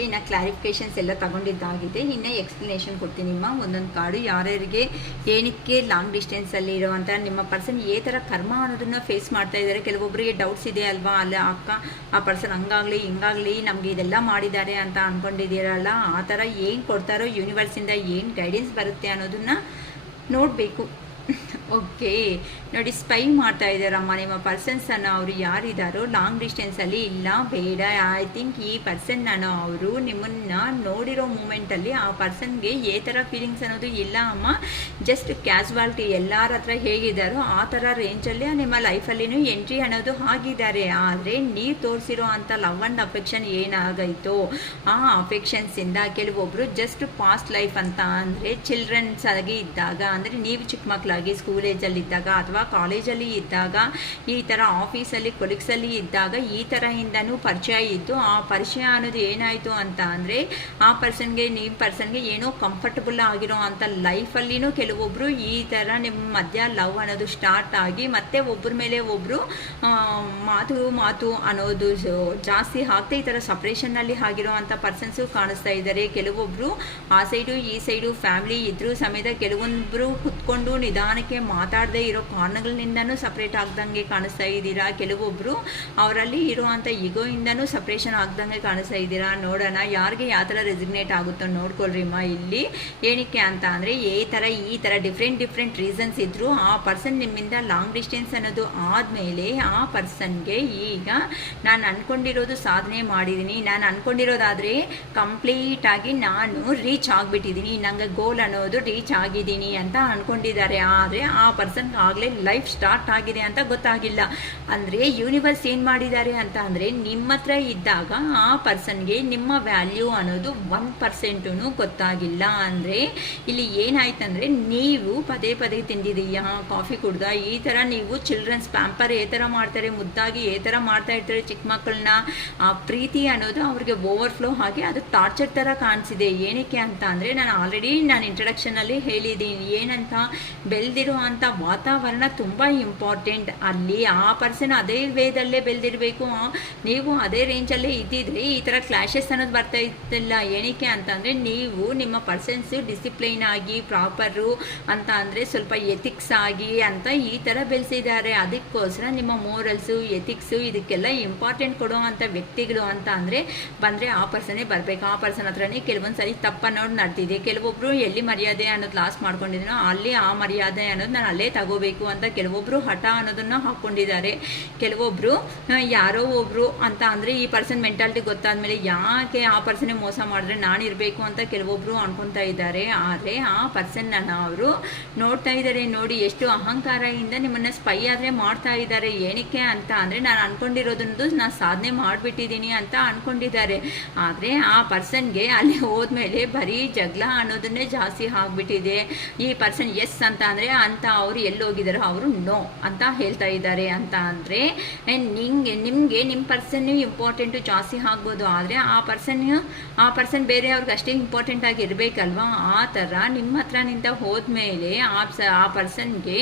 ಇನ್ನು clarifications ಎಲ್ಲ ತಗೊಂಡಿದ್ದಾಗಿದೆ. ಇನ್ನು ಎಕ್ಸ್ಪ್ಲನೇಷನ್ ಕೊಡ್ತೀನಿ. ನಿಮ್ಮ ಒಂದೊಂದು ಕಾರ್ಡು ಯಾರ್ಯಾರಿಗೆ ಏನಕ್ಕೆ ಲಾಂಗ್ ಡಿಸ್ಟೆನ್ಸಲ್ಲಿ ಇರೋವಂಥ ನಿಮ್ಮ ಪರ್ಸನ್ ಏ ಥರ ಕರ್ಮ ಅನ್ನೋದನ್ನು ಫೇಸ್ ಮಾಡ್ತಾ ಇದ್ದಾರೆ. ಕೆಲವೊಬ್ಬರಿಗೆ ಡೌಟ್ಸ್ ಇದೆ ಅಲ್ವಾ, ಅಲ್ಲ ಅಕ್ಕ ಆ ಪರ್ಸನ್ ಹಂಗಾಗಲಿ ಹಿಂಗಾಗಲಿ ನಮಗೆ ಇದೆಲ್ಲ ಮಾಡಿದ್ದಾರೆ ಅಂತ ಅಂದ್ಕೊಂಡಿದ್ದೀರಲ್ಲ, ಆ ಥರ ಏನು ಕೊಡ್ತಾರೋ ಯೂನಿವರ್ಸಿಂದ ಏನು ಗೈಡೆನ್ಸ್ ಬರುತ್ತೆ ಅನ್ನೋದನ್ನು ನೋಡಬೇಕು. ಓಕೆ, ನೋಡಿ, ಸ್ಪೈ ಮಾಡ್ತಾ ಇದ್ದಾರಮ್ಮ ನಿಮ್ಮ ಪರ್ಸನ್ಸನ್ನು. ಅವರು ಯಾರಿದ್ದಾರೋ ಲಾಂಗ್ ಡಿಸ್ಟೆನ್ಸಲ್ಲಿ ಇಲ್ಲ, ಬೇಡ. ಐ ಥಿಂಕ್ ಈ ಪರ್ಸನ್ ಅವರು ನಿಮ್ಮನ್ನು ನೋಡಿರೋ ಮೂಮೆಂಟಲ್ಲಿ ಆ ಪರ್ಸನ್ಗೆ ಏ ಥರ ಫೀಲಿಂಗ್ಸ್ ಅನ್ನೋದು ಇಲ್ಲ ಅಮ್ಮ. ಜಸ್ಟ್ ಕ್ಯಾಸುವಾಲಿಟಿ, ಎಲ್ಲರ ಹತ್ರ ಹೇಗಿದ್ದಾರೋ ಆ ಥರ ರೇಂಜಲ್ಲಿ ನಿಮ್ಮ ಲೈಫಲ್ಲಿನೂ ಎಂಟ್ರಿ ಅನ್ನೋದು ಆಗಿದ್ದಾರೆ. ಆದರೆ ನೀವು ತೋರಿಸಿರೋ ಅಂಥ ಲವ್ ಆ್ಯಂಡ್ ಅಫೆಕ್ಷನ್ ಏನಾಗೈತೋ ಆ ಅಫೆಕ್ಷನ್ಸಿಂದ ಕೆಲವೊಬ್ಬರು ಜಸ್ಟ್ ಪಾಸ್ಟ್ ಲೈಫ್ ಅಂತ ಅಂದರೆ ಚಿಲ್ಡ್ರನ್ಸ್ ಆಗಿ ಇದ್ದಾಗ, ಅಂದರೆ ನೀವು ಚಿಕ್ಕ ಮಕ್ಕಳಾಗಿ ಸ್ಕೂಲ್ ಏಜಲ್ಲಿ ಇದ್ದಾಗ ಅಥವಾ ಕಾಲೇಜಲ್ಲಿ ಇದ್ದಾಗ, ಈ ಥರ ಆಫೀಸಲ್ಲಿ ಕೊಲೀಗ್ಸಲ್ಲಿ ಇದ್ದಾಗ ಈ ಥರದಿಂದನೂ ಪರಿಚಯ ಇದ್ದು, ಆ ಪರಿಚಯ ಅನ್ನೋದು ಏನಾಯಿತು ಅಂತ ಅಂದರೆ ಆ ಪರ್ಸನ್ಗೆ ನಿಮ್ಮ ಪರ್ಸನ್ಗೆ ಏನೋ ಕಂಫರ್ಟಬಲ್ ಆಗಿರೋ ಅಂಥ ಲೈಫಲ್ಲಿನೂ ಕೆಲವೊಬ್ಬರು ಈ ಥರ ನಿಮ್ಮ ಮಧ್ಯ ಲವ್ ಅನ್ನೋದು ಸ್ಟಾರ್ಟ್ ಆಗಿ ಮತ್ತೆ ಒಬ್ಬರ ಮೇಲೆ ಒಬ್ಬರು ಮಾತು ಅನ್ನೋದು ಜಾಸ್ತಿ ಆಗ್ತಾ ಈ ಥರ ಸಪ್ರೇಷನ್ನಲ್ಲಿ ಆಗಿರೋ ಅಂಥ ಪರ್ಸನ್ಸು ಕಾಣಿಸ್ತಾ ಇದ್ದಾರೆ. ಕೆಲವೊಬ್ಬರು ಆ ಸೈಡು ಈ ಸೈಡು ಫ್ಯಾಮಿಲಿ ಇದ್ರೂ ಸಮೇತ ಕೆಲವೊಬ್ಬರು ಕುತ್ಕೊಂಡು ನಿಧಾನಕ್ಕೆ ಮಾತಾಡದೇ ಇರೋ ಕಾರಣಗಳಿಂದನೂ ಸಪ್ರೇಟ್ ಆಗ್ದಂಗೆ ಕಾಣಿಸ್ತಾ ಇದ್ದೀರಾ. ಕೆಲವೊಬ್ಬರು ಅವರಲ್ಲಿ ಇರುವಂಥ ಈಗೋಯಿಂದನೂ ಸಪ್ರೇಷನ್ ಆಗ್ದಂಗೆ ಕಾಣಿಸ್ತಾ ಇದ್ದೀರಾ. ನೋಡೋಣ ಯಾರಿಗೆ ಯಾವ ಥರ ರೆಸಿಗ್ನೇಟ್ ಆಗುತ್ತೋ ನೋಡ್ಕೊಳ್ರಿಮ್ಮ. ಇಲ್ಲಿ ಏನಕ್ಕೆ ಅಂತ ಅಂದರೆ ಈ ಥರ ಡಿಫ್ರೆಂಟ್ ರೀಸನ್ಸ್ ಇದ್ದರೂ ಆ ಪರ್ಸನ್ ನಿಮ್ಮಿಂದ ಲಾಂಗ್ ಡಿಸ್ಟೆನ್ಸ್ ಅನ್ನೋದು ಆದಮೇಲೆ ಆ ಪರ್ಸನ್ಗೆ ಈಗ ನಾನು ಅಂದ್ಕೊಂಡಿರೋದು ಸಾಧನೆ ಮಾಡಿದ್ದೀನಿ, ನಾನು ಅಂದ್ಕೊಂಡಿರೋದಾದರೆ ಕಂಪ್ಲೀಟಾಗಿ ನಾನು ರೀಚ್ ಆಗಿಬಿಟ್ಟಿದ್ದೀನಿ, ನನಗೆ ಗೋಲ್ ಅನ್ನೋದು ರೀಚ್ ಆಗಿದ್ದೀನಿ ಅಂತ ಅಂದ್ಕೊಂಡಿದ್ದಾರೆ. ಆದರೆ ಆ ಪರ್ಸನ್ಗೆ ಆಗಲೇ ಲೈಫ್ ಸ್ಟಾರ್ಟ್ ಆಗಿದೆ ಅಂತ ಗೊತ್ತಾಗಿಲ್ಲ. ಅಂದರೆ ಯೂನಿವರ್ಸ್ ಏನು ಮಾಡಿದ್ದಾರೆ ಅಂತ ಅಂದರೆ ನಿಮ್ಮ ಹತ್ರ ಇದ್ದಾಗ ಆ ಪರ್ಸನ್ಗೆ ನಿಮ್ಮ ವ್ಯಾಲ್ಯೂ ಅನ್ನೋದು 1% ಗೊತ್ತಾಗಿಲ್ಲ. ಅಂದರೆ ಇಲ್ಲಿ ಏನಾಯ್ತಂದರೆ ನೀವು ಪದೇ ತಿಂದಿದೀಯಾ, ಕಾಫಿ ಕುಡ್ದ, ಈ ಥರ ನೀವು ಚಿಲ್ಡ್ರನ್ಸ್ ಪ್ಯಾಂಪರ್ ಏ ಥರ ಮಾಡ್ತಾರೆ, ಮುದ್ದಾಗಿ ಏ ಥರ ಮಾಡ್ತಾ ಇರ್ತಾರೆ ಚಿಕ್ಕ ಮಕ್ಕಳನ್ನ. ಆ ಪ್ರೀತಿ ಅನ್ನೋದು ಅವ್ರಿಗೆ ಓವರ್ಫ್ಲೋ ಆಗಿ ಅದು ಟಾರ್ಚರ್ ಥರ ಕಾಣಿಸಿದೆ. ಏನಕ್ಕೆ ಅಂತ ಅಂದರೆ ನಾನು ಇಂಟ್ರಡಕ್ಷನಲ್ಲಿ ಹೇಳಿದ್ದೀನಿ ಏನಂತ, ಬೆಳೆದಿರೋ ಅಂಥ ವಾತಾವರಣ ತುಂಬ ಇಂಪಾರ್ಟೆಂಟ್. ಅಲ್ಲಿ ಆ ಪರ್ಸನ್ ಅದೇ ವೇದಲ್ಲೇ ಬೆಳೆದಿರಬೇಕು, ನೀವು ಅದೇ ರೇಂಜಲ್ಲೇ ಇದ್ದಿದ್ರೆ ಈ ಥರ ಕ್ಲಾಶಸ್ ಅನ್ನೋದು ಬರ್ತಾ ಇತ್ತಿಲ್ಲ. ಏನಕ್ಕೆ ಅಂತಂದರೆ ನೀವು ನಿಮ್ಮ ಪರ್ಸನ್ಸು ಡಿಸಿಪ್ಲೈನ್ ಆಗಿ ಪ್ರಾಪರು ಅಂತ ಅಂದರೆ ಸ್ವಲ್ಪ ಎಥಿಕ್ಸ್ ಆಗಿ ಅಂತ ಈ ಥರ ಬೆಳೆಸಿದ್ದಾರೆ. ಅದಕ್ಕೋಸ್ಕರ ನಿಮ್ಮ ಮೋರಲ್ಸು ಎಥಿಕ್ಸು ಇದಕ್ಕೆಲ್ಲ ಇಂಪಾರ್ಟೆಂಟ್ ಕೊಡೋ ಅಂಥ ವ್ಯಕ್ತಿಗಳು ಅಂತ ಅಂದರೆ ಬಂದರೆ ಆ ಪರ್ಸನ್ನೇ ಬರಬೇಕು. ಆ ಪರ್ಸನ್ ಹತ್ರನೇ ಕೆಲವೊಂದು ಸರಿ ತಪ್ಪನ್ನೋದು ನಡೆದಿದೆ. ಕೆಲವೊಬ್ಬರು ಎಲ್ಲಿ ಮರ್ಯಾದೆ ಅನ್ನೋದು ಲಾಸ್ ಮಾಡ್ಕೊಂಡಿದ್ರು ಅಲ್ಲಿ ಆ ಮರ್ಯಾದೆ ಅನ್ನೋದು ಅನ್ನೋದು ನಾನು ಅಲ್ಲೇ ತಗೋಬೇಕು ಅಂತ ಕೆಲವೊಬ್ಬರು ಹಠ ಅನ್ನೋದನ್ನು ಹಾಕ್ಕೊಂಡಿದ್ದಾರೆ. ಕೆಲವೊಬ್ಬರು ಯಾರೋ ಒಬ್ಬರು ಅಂತ ಅಂದರೆ ಈ ಪರ್ಸನ್ ಮೆಂಟಾಲಿಟಿ ಗೊತ್ತಾದ್ಮೇಲೆ ಯಾಕೆ ಆ ಪರ್ಸನ್ನೇ ಮೋಸ ಮಾಡಿದ್ರೆ ನಾನು ಇರಬೇಕು ಅಂತ ಕೆಲವೊಬ್ಬರು ಅನ್ಕೊತಾ ಇದ್ದಾರೆ. ಆದರೆ ಆ ಪರ್ಸನ್ನ ಅವರು ನೋಡ್ತಾ ಇದ್ದಾರೆ. ನೋಡಿ ಎಷ್ಟು ಅಹಂಕಾರದಿಂದ ನಿಮ್ಮನ್ನು ಸ್ಪೈ ಆದರೆ ಮಾಡ್ತಾ ಇದ್ದಾರೆ. ಏನಕ್ಕೆ ಅಂತ ಅಂದರೆ ನಾನು ಅನ್ಕೊಂಡಿರೋದೊಂದು ನಾನು ಸಾಧನೆ ಮಾಡಿಬಿಟ್ಟಿದ್ದೀನಿ ಅಂತ ಅನ್ಕೊಂಡಿದ್ದಾರೆ. ಆದರೆ ಆ ಪರ್ಸನ್ಗೆ ಅಲ್ಲಿ ಹೋದ್ಮೇಲೆ ಬರೀ ಜಗಳ ಅನ್ನೋದನ್ನೇ ಜಾಸ್ತಿ ಆಗ್ಬಿಟ್ಟಿದೆ. ಈ ಪರ್ಸನ್ ಎಸ್ ಅಂತ ಅಂದರೆ ಅಂತ ಅವರು ಎಲ್ಲಿ ಹೋಗಿದಾರೋ ಅವರು ನೋ ಅಂತ ಹೇಳ್ತಾ ಇದ್ದಾರೆ. ಅಂತ ಅಂದರೆ ನಿಮಗೆ ನಿಮ್ಮ ಪರ್ಸನ್ ಇಂಪಾರ್ಟೆಂಟು ಜಾಸ್ತಿ ಆಗ್ಬೋದು. ಆದರೆ ಆ ಪರ್ಸನ್ ಬೇರೆಯವ್ರಿಗೆ ಅಷ್ಟೇ ಇಂಪಾರ್ಟೆಂಟ್ ಆಗಿ ಇರಬೇಕಲ್ವಾ. ಆ ಥರ ನಿಮ್ಮ ಹತ್ರ ನಿಂತ ಹೋದ್ಮೇಲೆ ಆ ಪರ್ಸನ್ಗೆ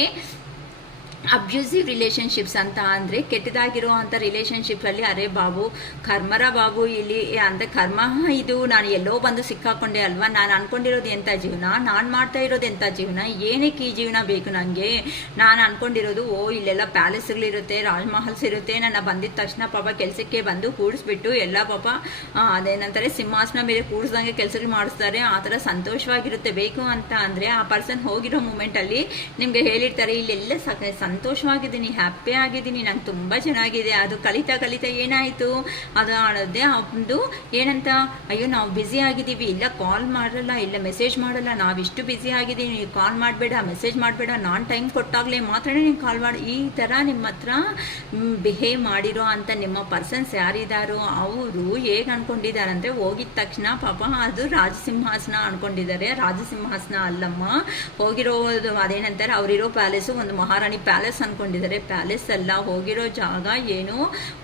ಅಬ್ಯೂಸಿವ್ ರಿಲೇಷನ್ಶಿಪ್ಸ್ ಅಂತ ಅಂದರೆ ಕೆಟ್ಟದಾಗಿರೋ ಅಂಥ ರಿಲೇಷನ್ಶಿಪ್ಪಲ್ಲಿ ಅರೆ ಬಾಬು ಕರ್ಮರ ಬಾಬು ಇಲ್ಲಿ ಅಂದರೆ ಕರ್ಮ ಇದು ನಾನು ಎಲ್ಲೋ ಬಂದು ಸಿಕ್ಕಾಕೊಂಡೆ ಅಲ್ವಾ. ನಾನು ಅಂದ್ಕೊಂಡಿರೋದು ಎಂಥ ಜೀವನ, ನಾನು ಮಾಡ್ತಾ ಇರೋದು ಎಂಥ ಜೀವನ, ಏನಕ್ಕೆ ಈ ಜೀವನ ಬೇಕು ನನಗೆ. ನಾನು ಅಂದ್ಕೊಂಡಿರೋದು ಇಲ್ಲೆಲ್ಲ ಪ್ಯಾಲೇಸ್ಗಳಿರುತ್ತೆ, ರಾಜ್ಮಹಲ್ಸ್ ಇರುತ್ತೆ. ನನ್ನ ಬಂದಿದ್ದ ತಕ್ಷಣ ಪಾಪ ಕೆಲಸಕ್ಕೆ ಬಂದು ಕೂಡಿಸ್ಬಿಟ್ಟು ಎಲ್ಲ ಪಾಪ ಅದೇನಂತಾರೆ ಸಿಂಹಾಸನ ಮೇಲೆ ಕೂಡಿಸ್ದಂಗೆ ಕೆಲಸಗಳು ಮಾಡಿಸ್ತಾರೆ. ಆ ಥರ ಸಂತೋಷವಾಗಿರುತ್ತೆ. ಬೇಕು ಅಂತ ಅಂದರೆ ಆ ಪರ್ಸನ್ ಹೋಗಿರೋ ಮೂಮೆಂಟಲ್ಲಿ ನಿಮಗೆ ಹೇಳಿರ್ತಾರೆ ಇಲ್ಲೆಲ್ಲ ಸಂತೋಷವಾಗಿದ್ದೀನಿ, ಹ್ಯಾಪಿ ಆಗಿದ್ದೀನಿ, ನಂಗೆ ತುಂಬ ಚೆನ್ನಾಗಿದೆ. ಅದು ಕಲಿತಾ ಏನಾಯಿತು ಅದು ಅನ್ನೋದೇ ಒಂದು ಏನಂತ ಅಯ್ಯೋ ನಾವು ಬ್ಯುಸಿ ಆಗಿದ್ದೀವಿ, ಇಲ್ಲ ಕಾಲ್ ಮಾಡಲ್ಲ, ಇಲ್ಲ ಮೆಸೇಜ್ ಮಾಡಲ್ಲ, ನಾವಿಷ್ಟು ಬ್ಯುಸಿ ಆಗಿದ್ದೀವಿ, ನೀವು ಕಾಲ್ ಮಾಡಬೇಡ, ಮೆಸೇಜ್ ಮಾಡಬೇಡ, ನಾನು ಟೈಮ್ ಕೊಟ್ಟಾಗಲೇ ಮಾತ್ರ ನೀವು ಕಾಲ್ ಮಾಡಿ. ಈ ಥರ ನಿಮ್ಮ ಹತ್ರ ಬಿಹೇವ್ ಮಾಡಿರೋ ಅಂತ ನಿಮ್ಮ ಪರ್ಸನ್ಸ್ ಯಾರಿದ್ದಾರೋ ಅವರು ಹೇಗೆ ಅಂದ್ಕೊಂಡಿದ್ದಾರೆ ಅಂದರೆ ಹೋಗಿದ ತಕ್ಷಣ ಪಾಪ ಅದು ರಾಜಸಿಂಹಾಸನ ಅಂದ್ಕೊಂಡಿದ್ದಾರೆ. ರಾಜಸಿಂಹಾಸನ ಅಲ್ಲಮ್ಮ, ಹೋಗಿರೋದು ಅದೇನಂತಾರೆ ಅವರಿರೋ ಪ್ಯಾಲೇಸು ಒಂದು ಮಹಾರಾಣಿ ಪ್ಯಾಲೇಸ್ ಅನ್ಕೊಂಡಿದ್ದಾರೆ. ಪ್ಯಾಲೇಸ್ ಅಲ್ಲ, ಹೋಗಿರೋ ಜಾಗ ಏನು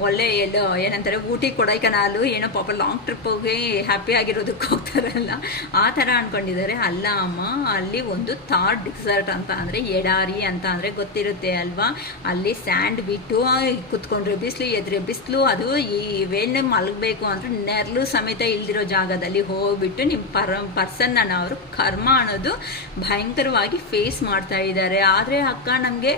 ಒಳ್ಳೆ ಎಲ್ಲೋ ಏನಂತಾರೆ ಊಟಿ ಕೊಡೈಕನಾಲು ಏನೋ ಪಾಪ ಲಾಂಗ್ ಟ್ರಿಪ್ ಹೋಗಿ ಹ್ಯಾಪಿ ಆಗಿರೋದಕ್ಕೆ ಹೋಗ್ತಾರಲ್ಲ ಆ ಥರ ಅನ್ಕೊಂಡಿದ್ದಾರೆ. ಅಲ್ಲ ಅಮ್ಮ, ಅಲ್ಲಿ ಒಂದು ಥಾರ್ ಡಿಸರ್ಟ್ ಅಂತ ಅಂದರೆ ಎಡಾರಿ ಅಂತ ಅಂದರೆ ಗೊತ್ತಿರುತ್ತೆ ಅಲ್ವಾ. ಅಲ್ಲಿ ಸ್ಯಾಂಡ್ ಬಿಟ್ಟು ಕುತ್ಕೊಂಡ್ರೆ ಬಿಸಿಲು, ಎದ್ರೆ ಬಿಸಿಲು, ಅದು ಈ ವೇಣೆ ಮಲಗಬೇಕು ಅಂದರೆ ನೆರಳು ಸಮೇತ ಇಲ್ದಿರೋ ಜಾಗದಲ್ಲಿ ಹೋಗ್ಬಿಟ್ಟು ನಿಮ್ಮ ಪರ್ಸನ್ನ ಅವರು ಕರ್ಮ ಅನ್ನೋದು ಭಯಂಕರವಾಗಿ ಫೇಸ್ ಮಾಡ್ತಾ ಇದ್ದಾರೆ. ಆದರೆ ಅಕ್ಕ ನಮಗೆ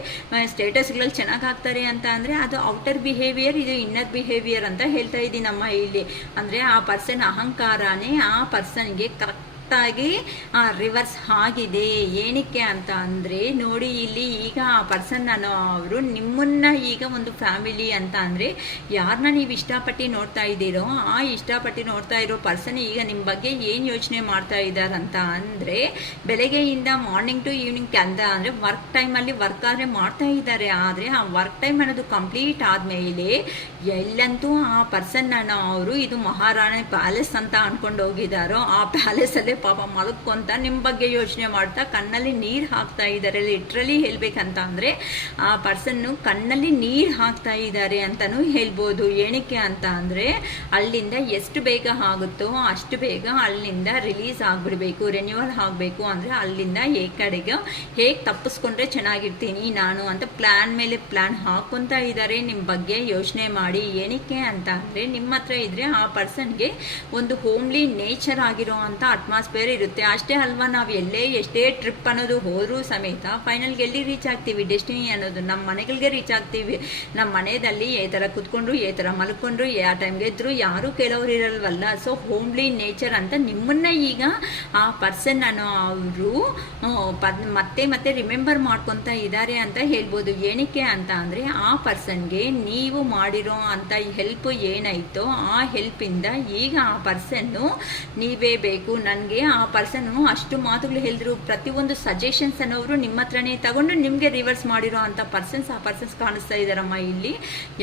ಸ್ಟೇಟಸ್ಗಳಲ್ಲಿ ಚೆನ್ನಾಗಿ ಹಾಕ್ತಾರೆ ಅಂತ ಅಂದರೆ ಅದು ಔಟರ್ ಬಿಹೇವಿಯರ್, ಇದು ಇನ್ನರ್ ಬಿಹೇವಿಯರ್ ಅಂತ ಹೇಳ್ತಾ ಇದ್ದೀನಮ್ಮ ಇಲ್ಲಿ. ಅಂದರೆ ಆ ಪರ್ಸನ್ ಅಹಂಕಾರನೇ ಆ ಪರ್ಸನ್ಗೆ ಕರೆಕ್ಟಾಗಿ ರಿವರ್ಸ್ ಆಗಿದೆ. ಏನಕ್ಕೆ ಅಂತ ಅಂದರೆ ನೋಡಿ ಇಲ್ಲಿ ಈಗ ಆ ಪರ್ಸನ್ ಅವರು ನಿಮ್ಮನ್ನ ಈಗ ಒಂದು ಫ್ಯಾಮಿಲಿ ಅಂತ ಅಂದರೆ ಯಾರನ್ನ ನೀವು ಇಷ್ಟಪಟ್ಟು ನೋಡ್ತಾ ಇದ್ದೀರೋ ಆ ಇಷ್ಟಪಟ್ಟು ನೋಡ್ತಾ ಇರೋ ಪರ್ಸನ್ ಈಗ ನಿಮ್ಮ ಬಗ್ಗೆ ಏನು ಯೋಚನೆ ಮಾಡ್ತಾ ಇದ್ದಾರಂತ ಅಂದರೆ ಬೆಳಗ್ಗೆಯಿಂದ ಮಾರ್ನಿಂಗ್ ಟು ಈವ್ನಿಂಗ್ ಅಂತ ಅಂದರೆ ವರ್ಕ್ ಟೈಮಲ್ಲಿ ವರ್ಕ್ ಆದರೆ ಮಾಡ್ತಾ ಇದ್ದಾರೆ. ಆದರೆ ಆ ವರ್ಕ್ ಟೈಮ್ ಅನ್ನೋದು ಕಂಪ್ಲೀಟ್ ಆದಮೇಲೆ ಎಲ್ಲಂತೂ ಆ ಪರ್ಸನ್ನ ಅವರು ಇದು ಮಹಾರಾಣಿ ಪ್ಯಾಲೇಸ್ ಅಂತ ಅಂದ್ಕೊಂಡು ಹೋಗಿದ್ದಾರೋ ಆ ಪ್ಯಾಲೇಸಲ್ಲೇ ಪಾಪ ಮಲಕ್ಕೊಂತ ನಿಮ್ಮ ಬಗ್ಗೆ ಯೋಚನೆ ಮಾಡ್ತಾ ಕಣ್ಣಲ್ಲಿ ನೀರು ಹಾಕ್ತಾ ಇದ್ದಾರೆ. ಲಿಟ್ರಲಿ ಹೇಳ್ಬೇಕಂತ ಅಂದರೆ ಆ ಪರ್ಸನ್ನು ಕಣ್ಣಲ್ಲಿ ನೀರು ಹಾಕ್ತಾ ಇದ್ದಾರೆ ಅಂತಲೂ ಹೇಳ್ಬೋದು. ಏನಕ್ಕೆ ಅಂತ ಅಂದರೆ ಅಲ್ಲಿಂದ ಎಷ್ಟು ಬೇಗ ಆಗುತ್ತೋ ಅಷ್ಟು ಬೇಗ ಅಲ್ಲಿಂದ ರಿಲೀಸ್ ಆಗಿಬಿಡ್ಬೇಕು, ರೆನ್ಯೂವಲ್ ಆಗಬೇಕು. ಅಂದರೆ ಅಲ್ಲಿಂದ ಕಡೆಗೆ ಹೇಗೆ ತಪ್ಪಿಸ್ಕೊಂಡ್ರೆ ಚೆನ್ನಾಗಿರ್ತೀನಿ ನಾನು ಅಂತ ಪ್ಲ್ಯಾನ್ ಮೇಲೆ ಪ್ಲ್ಯಾನ್ ಹಾಕ್ಕೊತಾ ಇದ್ದಾರೆ. ನಿಮ್ಮ ಬಗ್ಗೆ ಯೋಚನೆ ಮಾಡಿ. ಏನಕ್ಕೆ ಅಂತ ಅಂದರೆ ನಿಮ್ಮ ಹತ್ರ ಇದ್ದರೆ ಆ ಪರ್ಸನ್ಗೆ ಒಂದು ಹೋಮ್ಲಿ ನೇಚರ್ ಆಗಿರೋ ಅಂಥ ಅಟ್ಮಾಸ್ಫಿಯರ್ ಇರುತ್ತೆ. ಅಷ್ಟೇ ಅಲ್ವಾ, ನಾವು ಎಷ್ಟೇ ಟ್ರಿಪ್ ಅನ್ನೋದು ಹೋದರೂ ಸಮೇತ ಫೈನಲ್ಗೆ ಎಲ್ಲಿ ರೀಚ್ ಆಗ್ತೀವಿ, ಡೆಸ್ಟಿನಿ ಅನ್ನೋದು ನಮ್ಮ ಮನೆಗಳಿಗೆ ರೀಚ್ ಆಗ್ತೀವಿ. ನಮ್ಮ ಮನೆಯಲ್ಲಿ ಈ ಥರ ಕುತ್ಕೊಂಡ್ರು ಈ ಥರ ಮಲ್ಕೊಂಡ್ರು ಯಾವ ಟೈಮ್ಗೆ ಇದ್ರು ಯಾರೂ ಕೆಲವರು ಇರಲ್ವಲ್ಲ. ಸೊ ಹೋಮ್ಲಿ ನೇಚರ್ ಅಂತ ನಿಮ್ಮನ್ನ ಈಗ ಆ ಪರ್ಸನ್ ಅನ್ನೋ ಅವರು ಮತ್ತೆ ರಿಮೆಂಬರ್ ಮಾಡ್ಕೊತಾ ಇದ್ದಾರೆ ಅಂತ ಹೇಳ್ಬೋದು. ಏನಕ್ಕೆ ಅಂತ ಅಂದರೆ ಆ ಪರ್ಸನ್ಗೆ ನೀವು ಮಾಡಿರೋ ಅಂತ ಹೆಲ್ಪ್ ಏನಾಯ್ತೋ ಆ ಹೆಲ್ಪಿಂದ ಈಗ ಆ ಪರ್ಸನ್ನು ನೀವೇ ಬೇಕು ನನಗೆ. ಆ ಪರ್ಸನ್ನು ಅಷ್ಟು ಮಾತುಗಳು ಹೇಳಿದ್ರು, ಪ್ರತಿಯೊಂದು ಸಜೆಷನ್ಸ್ ಅನ್ನೋರು ನಿಮ್ಮ ಹತ್ರನೇ ತಗೊಂಡು ನಿಮಗೆ ರಿವರ್ಸ್ ಮಾಡಿರೋ ಅಂಥ ಆ ಪರ್ಸನ್ಸ್ ಕಾಣಿಸ್ತಾ ಇದ್ದಾರಮ್ಮ ಇಲ್ಲಿ.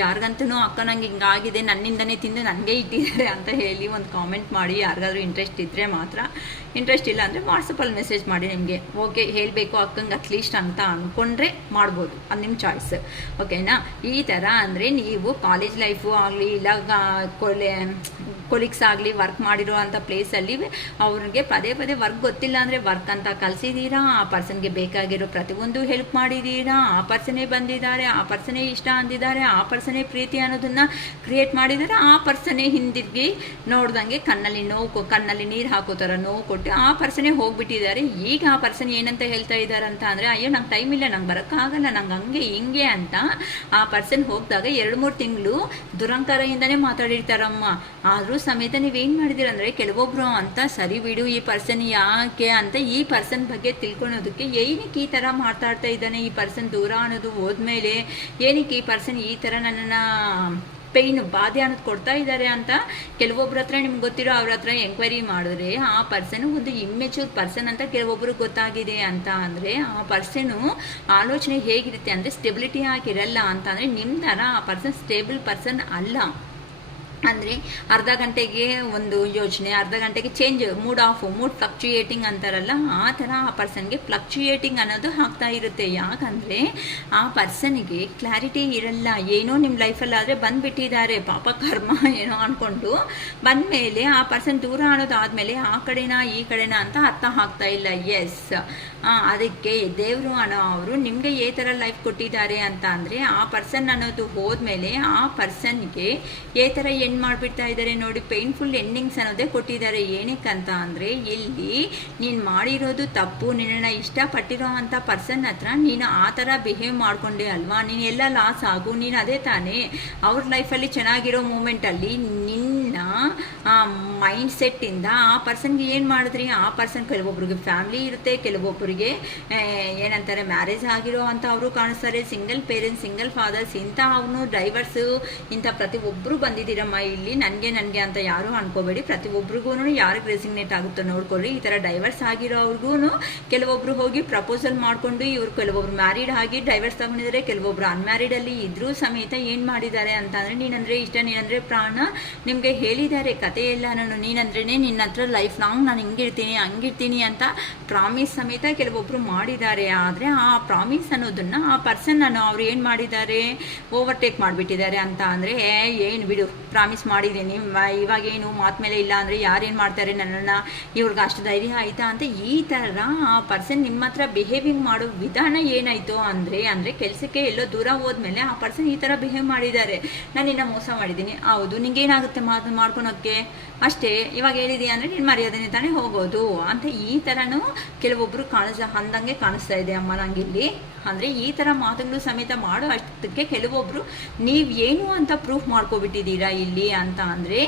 ಯಾರಿಗಂತೂ ಅಕ್ಕ ನಂಗೆ ಹಿಂಗಾಗಿದೆ, ನನ್ನಿಂದನೇ ತಿಂದು ನನಗೆ ಇಟ್ಟಿದ್ದಾರೆ ಅಂತ ಹೇಳಿ ಒಂದು ಕಾಮೆಂಟ್ ಮಾಡಿ. ಯಾರಿಗಾದ್ರೂ ಇಂಟ್ರೆಸ್ಟ್ ಇದ್ದರೆ ಮಾತ್ರ, ಇಂಟ್ರೆಸ್ಟ್ ಇಲ್ಲ ಅಂದರೆ ವಾಟ್ಸಪ್ಪಲ್ಲಿ ಮೆಸೇಜ್ ಮಾಡಿ. ನಿಮಗೆ ಓಕೆ ಹೇಳಬೇಕು ಅಕ್ಕಂಗೆ ಅಟ್ಲೀಸ್ಟ್ ಅಂತ ಅಂದ್ಕೊಂಡ್ರೆ ಮಾಡ್ಬೋದು, ಅದು ನಿಮ್ಮ ಚಾಯ್ಸ್. ಓಕೆನಾ. ಈ ಥರ ಅಂದರೆ ನೀವು ಕಾಲೇಜ್ ಲೈಫು ಆಗಲಿ ಇಲ್ಲ ಕೊಲೀಗ್ಸ್ ಆಗಲಿ ವರ್ಕ್ ಮಾಡಿರೋ ಅಂಥ ಪ್ಲೇಸಲ್ಲಿ ಅವ್ರಿಗೆ ಪದೇ ವರ್ಕ್ ಗೊತ್ತಿಲ್ಲ ಅಂದರೆ ವರ್ಕ್ ಅಂತ ಕಲಿಸಿದ್ದೀರಾ. ಆ ಪರ್ಸನ್ಗೆ ಬೇಕಾಗಿರೋ ಪ್ರತಿಯೊಂದು ಹೆಲ್ಪ್ ಮಾಡಿದ್ದೀರಾ. ಆ ಪರ್ಸನೇ ಬಂದಿದ್ದಾರೆ, ಆ ಪರ್ಸನೇ ಇಷ್ಟ ಅಂದಿದ್ದಾರೆ, ಆ ಪರ್ಸನೇ ಪ್ರೀತಿ ಅನ್ನೋದನ್ನು ಕ್ರಿಯೇಟ್ ಮಾಡಿದ್ದಾರೆ. ಆ ಪರ್ಸನೇ ಹಿಂದಿರುಗಿ ನೋಡ್ದಂಗೆ ಕಣ್ಣಲ್ಲಿ ನೀರು ಹಾಕೋ ಥರ ನೋವು ಕೊಟ್ಟು ಆ ಪರ್ಸನೇ ಹೋಗ್ಬಿಟ್ಟಿದ್ದಾರೆ. ಈಗ ಆ ಪರ್ಸನ್ ಏನಂತ ಹೇಳ್ತಾ ಇದ್ದಾರೆ ಅಂತ ಅಂದರೆ ಅಯ್ಯೋ ನಂಗೆ ಟೈಮ್ ಇಲ್ಲ, ನಂಗೆ ಬರೋಕ್ಕಾಗಲ್ಲ, ನಂಗೆ ಹಂಗೆ ಹಿಂಗೆ ಅಂತ ಆ ಪರ್ಸನ್ ಹೋಗಿದಾಗ 2-3 ತಿಂಗಳು ದುರಂಕಾರದಿಂದನೇ ಮಾತಾಡಿರ್ತಾರಮ್ಮ. ಆದರೂ ಸಮೇತ ನೀವೇನು ಮಾಡಿದ್ದೀರ ಅಂದರೆ ಕೆಲವೊಬ್ಬರು ಅಂತ ಸರಿ ಬಿಡು ಈ ಪರ್ಸನ್ ಯಾಕೆ ಅಂತ ಈ ಪರ್ಸನ್ ಬಗ್ಗೆ ತಿಳ್ಕೊಳೋದಕ್ಕೆ ಏನಕ್ಕೆ ಈ ಥರ ಮಾತಾಡ್ತಾ ಇದ್ದಾನೆ, ಈ ಪರ್ಸನ್ ದೂರ ಅನ್ನೋದು ಹೋದ್ಮೇಲೆ ಏನಕ್ಕೆ ಈ ಪರ್ಸನ್ ಈ ಥರ ನನ್ನನ್ನು ಪೇಯ್ನು ಬಾಧೆ ಅನ್ನೋದು ಕೊಡ್ತಾ ಇದ್ದಾರೆ ಅಂತ ಕೆಲವೊಬ್ಬರ ಹತ್ರ ನಿಮ್ಗೆ ಗೊತ್ತಿರೋ ಅವ್ರ ಹತ್ರ ಎಂಕ್ವೈರಿ ಮಾಡಿದ್ರೆ ಆ ಪರ್ಸನ್ ಒಂದು ಇಮ್ಮೆಚೂರ್ ಪರ್ಸನ್ ಅಂತ ಕೆಲವೊಬ್ಬರು ಗೊತ್ತಾಗಿದೆ ಅಂತ ಅಂದರೆ ಆ ಪರ್ಸನು ಆಲೋಚನೆ ಹೇಗಿರುತ್ತೆ ಅಂದರೆ ಸ್ಟೆಬಿಲಿಟಿ ಆಗಿರಲ್ಲ ಅಂತ ಅಂದರೆ ನಿಮ್ಮ ಥರ ಆ ಪರ್ಸನ್ ಸ್ಟೇಬಲ್ ಪರ್ಸನ್ ಅಲ್ಲ. ಅಂದರೆ ಅರ್ಧ ಗಂಟೆಗೆ ಒಂದು ಯೋಚನೆ, ಅರ್ಧ ಗಂಟೆಗೆ ಚೇಂಜ್, ಮೂಡ್ ಫ್ಲಕ್ಚುಯೇಟಿಂಗ್ ಅಂತಾರಲ್ಲ ಆ ಥರ ಆ ಪರ್ಸನ್ಗೆ ಫ್ಲಕ್ಚುಯೇಟಿಂಗ್ ಅನ್ನೋದು ಆಗ್ತಾ ಇರುತ್ತೆ. ಯಾಕಂದರೆ ಆ ಪರ್ಸನ್ಗೆ ಕ್ಲಾರಿಟಿ ಇರಲ್ಲ. ಏನೋ ನಿಮ್ಮ ಲೈಫಲ್ಲಾದರೆ ಬಂದುಬಿಟ್ಟಿದ್ದಾರೆ ಪಾಪ ಕರ್ಮ ಏನೋ ಅಂದ್ಕೊಂಡು ಬಂದಮೇಲೆ ಆ ಪರ್ಸನ್ ದೂರ ಅನ್ನೋದು ಆದಮೇಲೆ ಆ ಕಡೆನಾ ಈ ಕಡೆನಾ ಅಂತ ಅರ್ಥ ಆಗ್ತಾ ಇಲ್ಲ. ಎಸ್, ಅದಕ್ಕೆ ದೇವರು ಅನ್ನೋ ಅವರು ನಿಮಗೆ ಈ ಥರ ಲೈಫ್ ಕೊಟ್ಟಿದ್ದಾರೆ ಅಂತ ಅಂದರೆ ಆ ಪರ್ಸನ್ ಅನ್ನೋದು ಹೋದ್ಮೇಲೆ ಆ ಪರ್ಸನ್ಗೆ ಈ ಥರ ಎಂಡ್ ಮಾಡಿಬಿಡ್ತಾ ಇದ್ದಾರೆ ನೋಡಿ. ಪೇನ್ಫುಲ್ ಎಂಡಿಂಗ್ಸ್ ಅನ್ನೋದೇ ಕೊಟ್ಟಿದ್ದಾರೆ. ಏನಕ್ಕಂತ ಅಂದರೆ ಇಲ್ಲಿ ನೀನು ಮಾಡಿರೋದು ತಪ್ಪು, ನಿನ್ನನ್ನು ಇಷ್ಟಪಟ್ಟಿರೋ ಅಂಥ ಪರ್ಸನ್ ಹತ್ರ ನೀನು ಆ ಥರ ಬಿಹೇವ್ ಮಾಡಿಕೊಂಡೆ ಅಲ್ವಾ, ನೀನು ಎಲ್ಲ ಲಾಸ್ ಆಗು, ನೀನು ಅದೇ ತಾನೇ ಅವ್ರ ಲೈಫಲ್ಲಿ ಚೆನ್ನಾಗಿರೋ ಮೂಮೆಂಟಲ್ಲಿ ನಿನ್ನ ಮೈಂಡ್ ಸೆಟ್ಟಿಂದ ಆ ಪರ್ಸನ್ಗೆ ಏನು ಮಾಡಿದ್ರಿ, ಆ ಪರ್ಸನ್ ಕೆಲವೊಬ್ರಿಗೆ ಫ್ಯಾಮಿಲಿ ಇರುತ್ತೆ, ಕೆಲವೊಬ್ಬರಿಗೆ ಏನಂತಾರೆ ಮ್ಯಾರೇಜ್ ಆಗಿರೋ ಅಂತ ಅವರು ಕಾಣಿಸ್ತಾರೆ, ಸಿಂಗಲ್ ಪೇರೆಂಟ್ಸ್, ಸಿಂಗಲ್ ಫಾದರ್ಸ್, ಇಂಥ ಅವನು ಡ್ರೈವರ್ಸು, ಇಂಥ ಪ್ರತಿಯೊಬ್ಬರು ಬಂದಿದ್ದೀರಮ್ಮ ಇಲ್ಲಿ. ನನಗೆ ಅಂತ ಯಾರು ಅನ್ಕೋಬೇಡಿ, ಪ್ರತಿಯೊಬ್ಬರಿಗೂ ಯಾರಿಗೆ ರೆಸಿಗ್ನೇಟ್ ಆಗುತ್ತೋ ನೋಡ್ಕೊಳ್ಳಿ. ಈ ಥರ ಡೈವರ್ಸ್ ಆಗಿರೋವ್ರಿಗೂ ಕೆಲವೊಬ್ರು ಹೋಗಿ ಪ್ರಪೋಸಲ್ ಮಾಡಿಕೊಂಡು ಇವ್ರು ಕೆಲವೊಬ್ರು ಮ್ಯಾರಿಡ್ ಆಗಿ ಡೈವರ್ಸ್ ತಗೊಂಡಿದ್ದಾರೆ, ಕೆಲವೊಬ್ರು ಅನ್ಮ್ಯಾರಿಡಲ್ಲಿ ಇದ್ರೂ ಸಮೇತ ಏನು ಮಾಡಿದ್ದಾರೆ ಅಂತ ಅಂದರೆ ನೀನಂದರೆ ಇಷ್ಟ, ನೀನಂದರೆ ಪ್ರಾಣ, ನಿಮಗೆ ಹೇಳಿದ್ದಾರೆ ಕತೆ ಎಲ್ಲ, ನೀನಂದ್ರೇ ನಿನ್ನ ಹತ್ರ ಲೈಫ್ ಲಾಂಗ್ ನಾನು ಹಿಂಗಿರ್ತೀನಿ ಹಂಗಿರ್ತೀನಿ ಅಂತ ಪ್ರಾಮಿಸ್ ಸಮೇತ ಕೆಲವೊಬ್ರು ಮಾಡಿದ್ದಾರೆ. ಆದರೆ ಆ ಪ್ರಾಮಿಸ್ ಅನ್ನೋದನ್ನು ಆ ಪರ್ಸನ್ ಅವ್ರು ಏನು ಮಾಡಿದ್ದಾರೆ, ಓವರ್ಟೇಕ್ ಮಾಡಿಬಿಟ್ಟಿದ್ದಾರೆ. ಅಂತ ಅಂದರೆ ಏನು ಬಿಡು ಪ್ರಾಮಿಸ್ ಮಾಡಿದ್ದೀನಿ, ಇವಾಗ ಏನು ಮಾತು ಮೇಲೆ ಇಲ್ಲ ಅಂದರೆ ಯಾರೇನು ಮಾಡ್ತಾರೆ ನನ್ನನ್ನು, ಇವ್ರಿಗೆ ಅಷ್ಟು ಧೈರ್ಯ ಆಯಿತಾ ಅಂತ ಈ ಥರ ಆ ಪರ್ಸನ್ ನಿಮ್ಮ ಹತ್ರ ಬಿಹೇವಿಂಗ್ ಮಾಡೋ ವಿಧಾನ ಏನಾಯಿತು ಅಂದರೆ ಕೆಲಸಕ್ಕೆ ಎಲ್ಲೋ ದೂರ ಹೋದ್ಮೇಲೆ ಆ ಪರ್ಸನ್ ಈ ಥರ ಬಿಹೇವ್ ಮಾಡಿದ್ದಾರೆ. ನಾನು ನಿನ್ನ ಮೋಸ ಮಾಡಿದ್ದೀನಿ, ಹೌದು, ನಿಂಗೇನಾಗುತ್ತೆ ಮಾಡ್ಕೊಳೋಕ್ಕೆ ಅಷ್ಟೇ, ಇವಾಗ ಹೇಳಿದೀಯ ಅಂದರೆ ನೀನು ಮರ್ಯಾದೆನೇ ತಾನೇ ಹೋಗೋದು ಅಂತ ಈ ಥರನೂ ಕೆಲವೊಬ್ಬರು ಅಂದಂಗೆ ಕಾಣಿಸ್ತಾ ಇದೆ ಅಮ್ಮ ನಂಗಿಲ್ಲಿ. ಅಂದರೆ ಈ ಥರ ಮಾತುಗಳು ಸಮೇತ ಮಾಡೋ ಅಷ್ಟಕ್ಕೆ ಕೆಲವೊಬ್ಬರು ನೀವು ಏನು ಅಂತ ಪ್ರೂಫ್ ಮಾಡ್ಕೊಬಿಟ್ಟಿದ್ದೀರಾ ಇಲ್ಲಿ ಅಂತ ಅಂದರೆ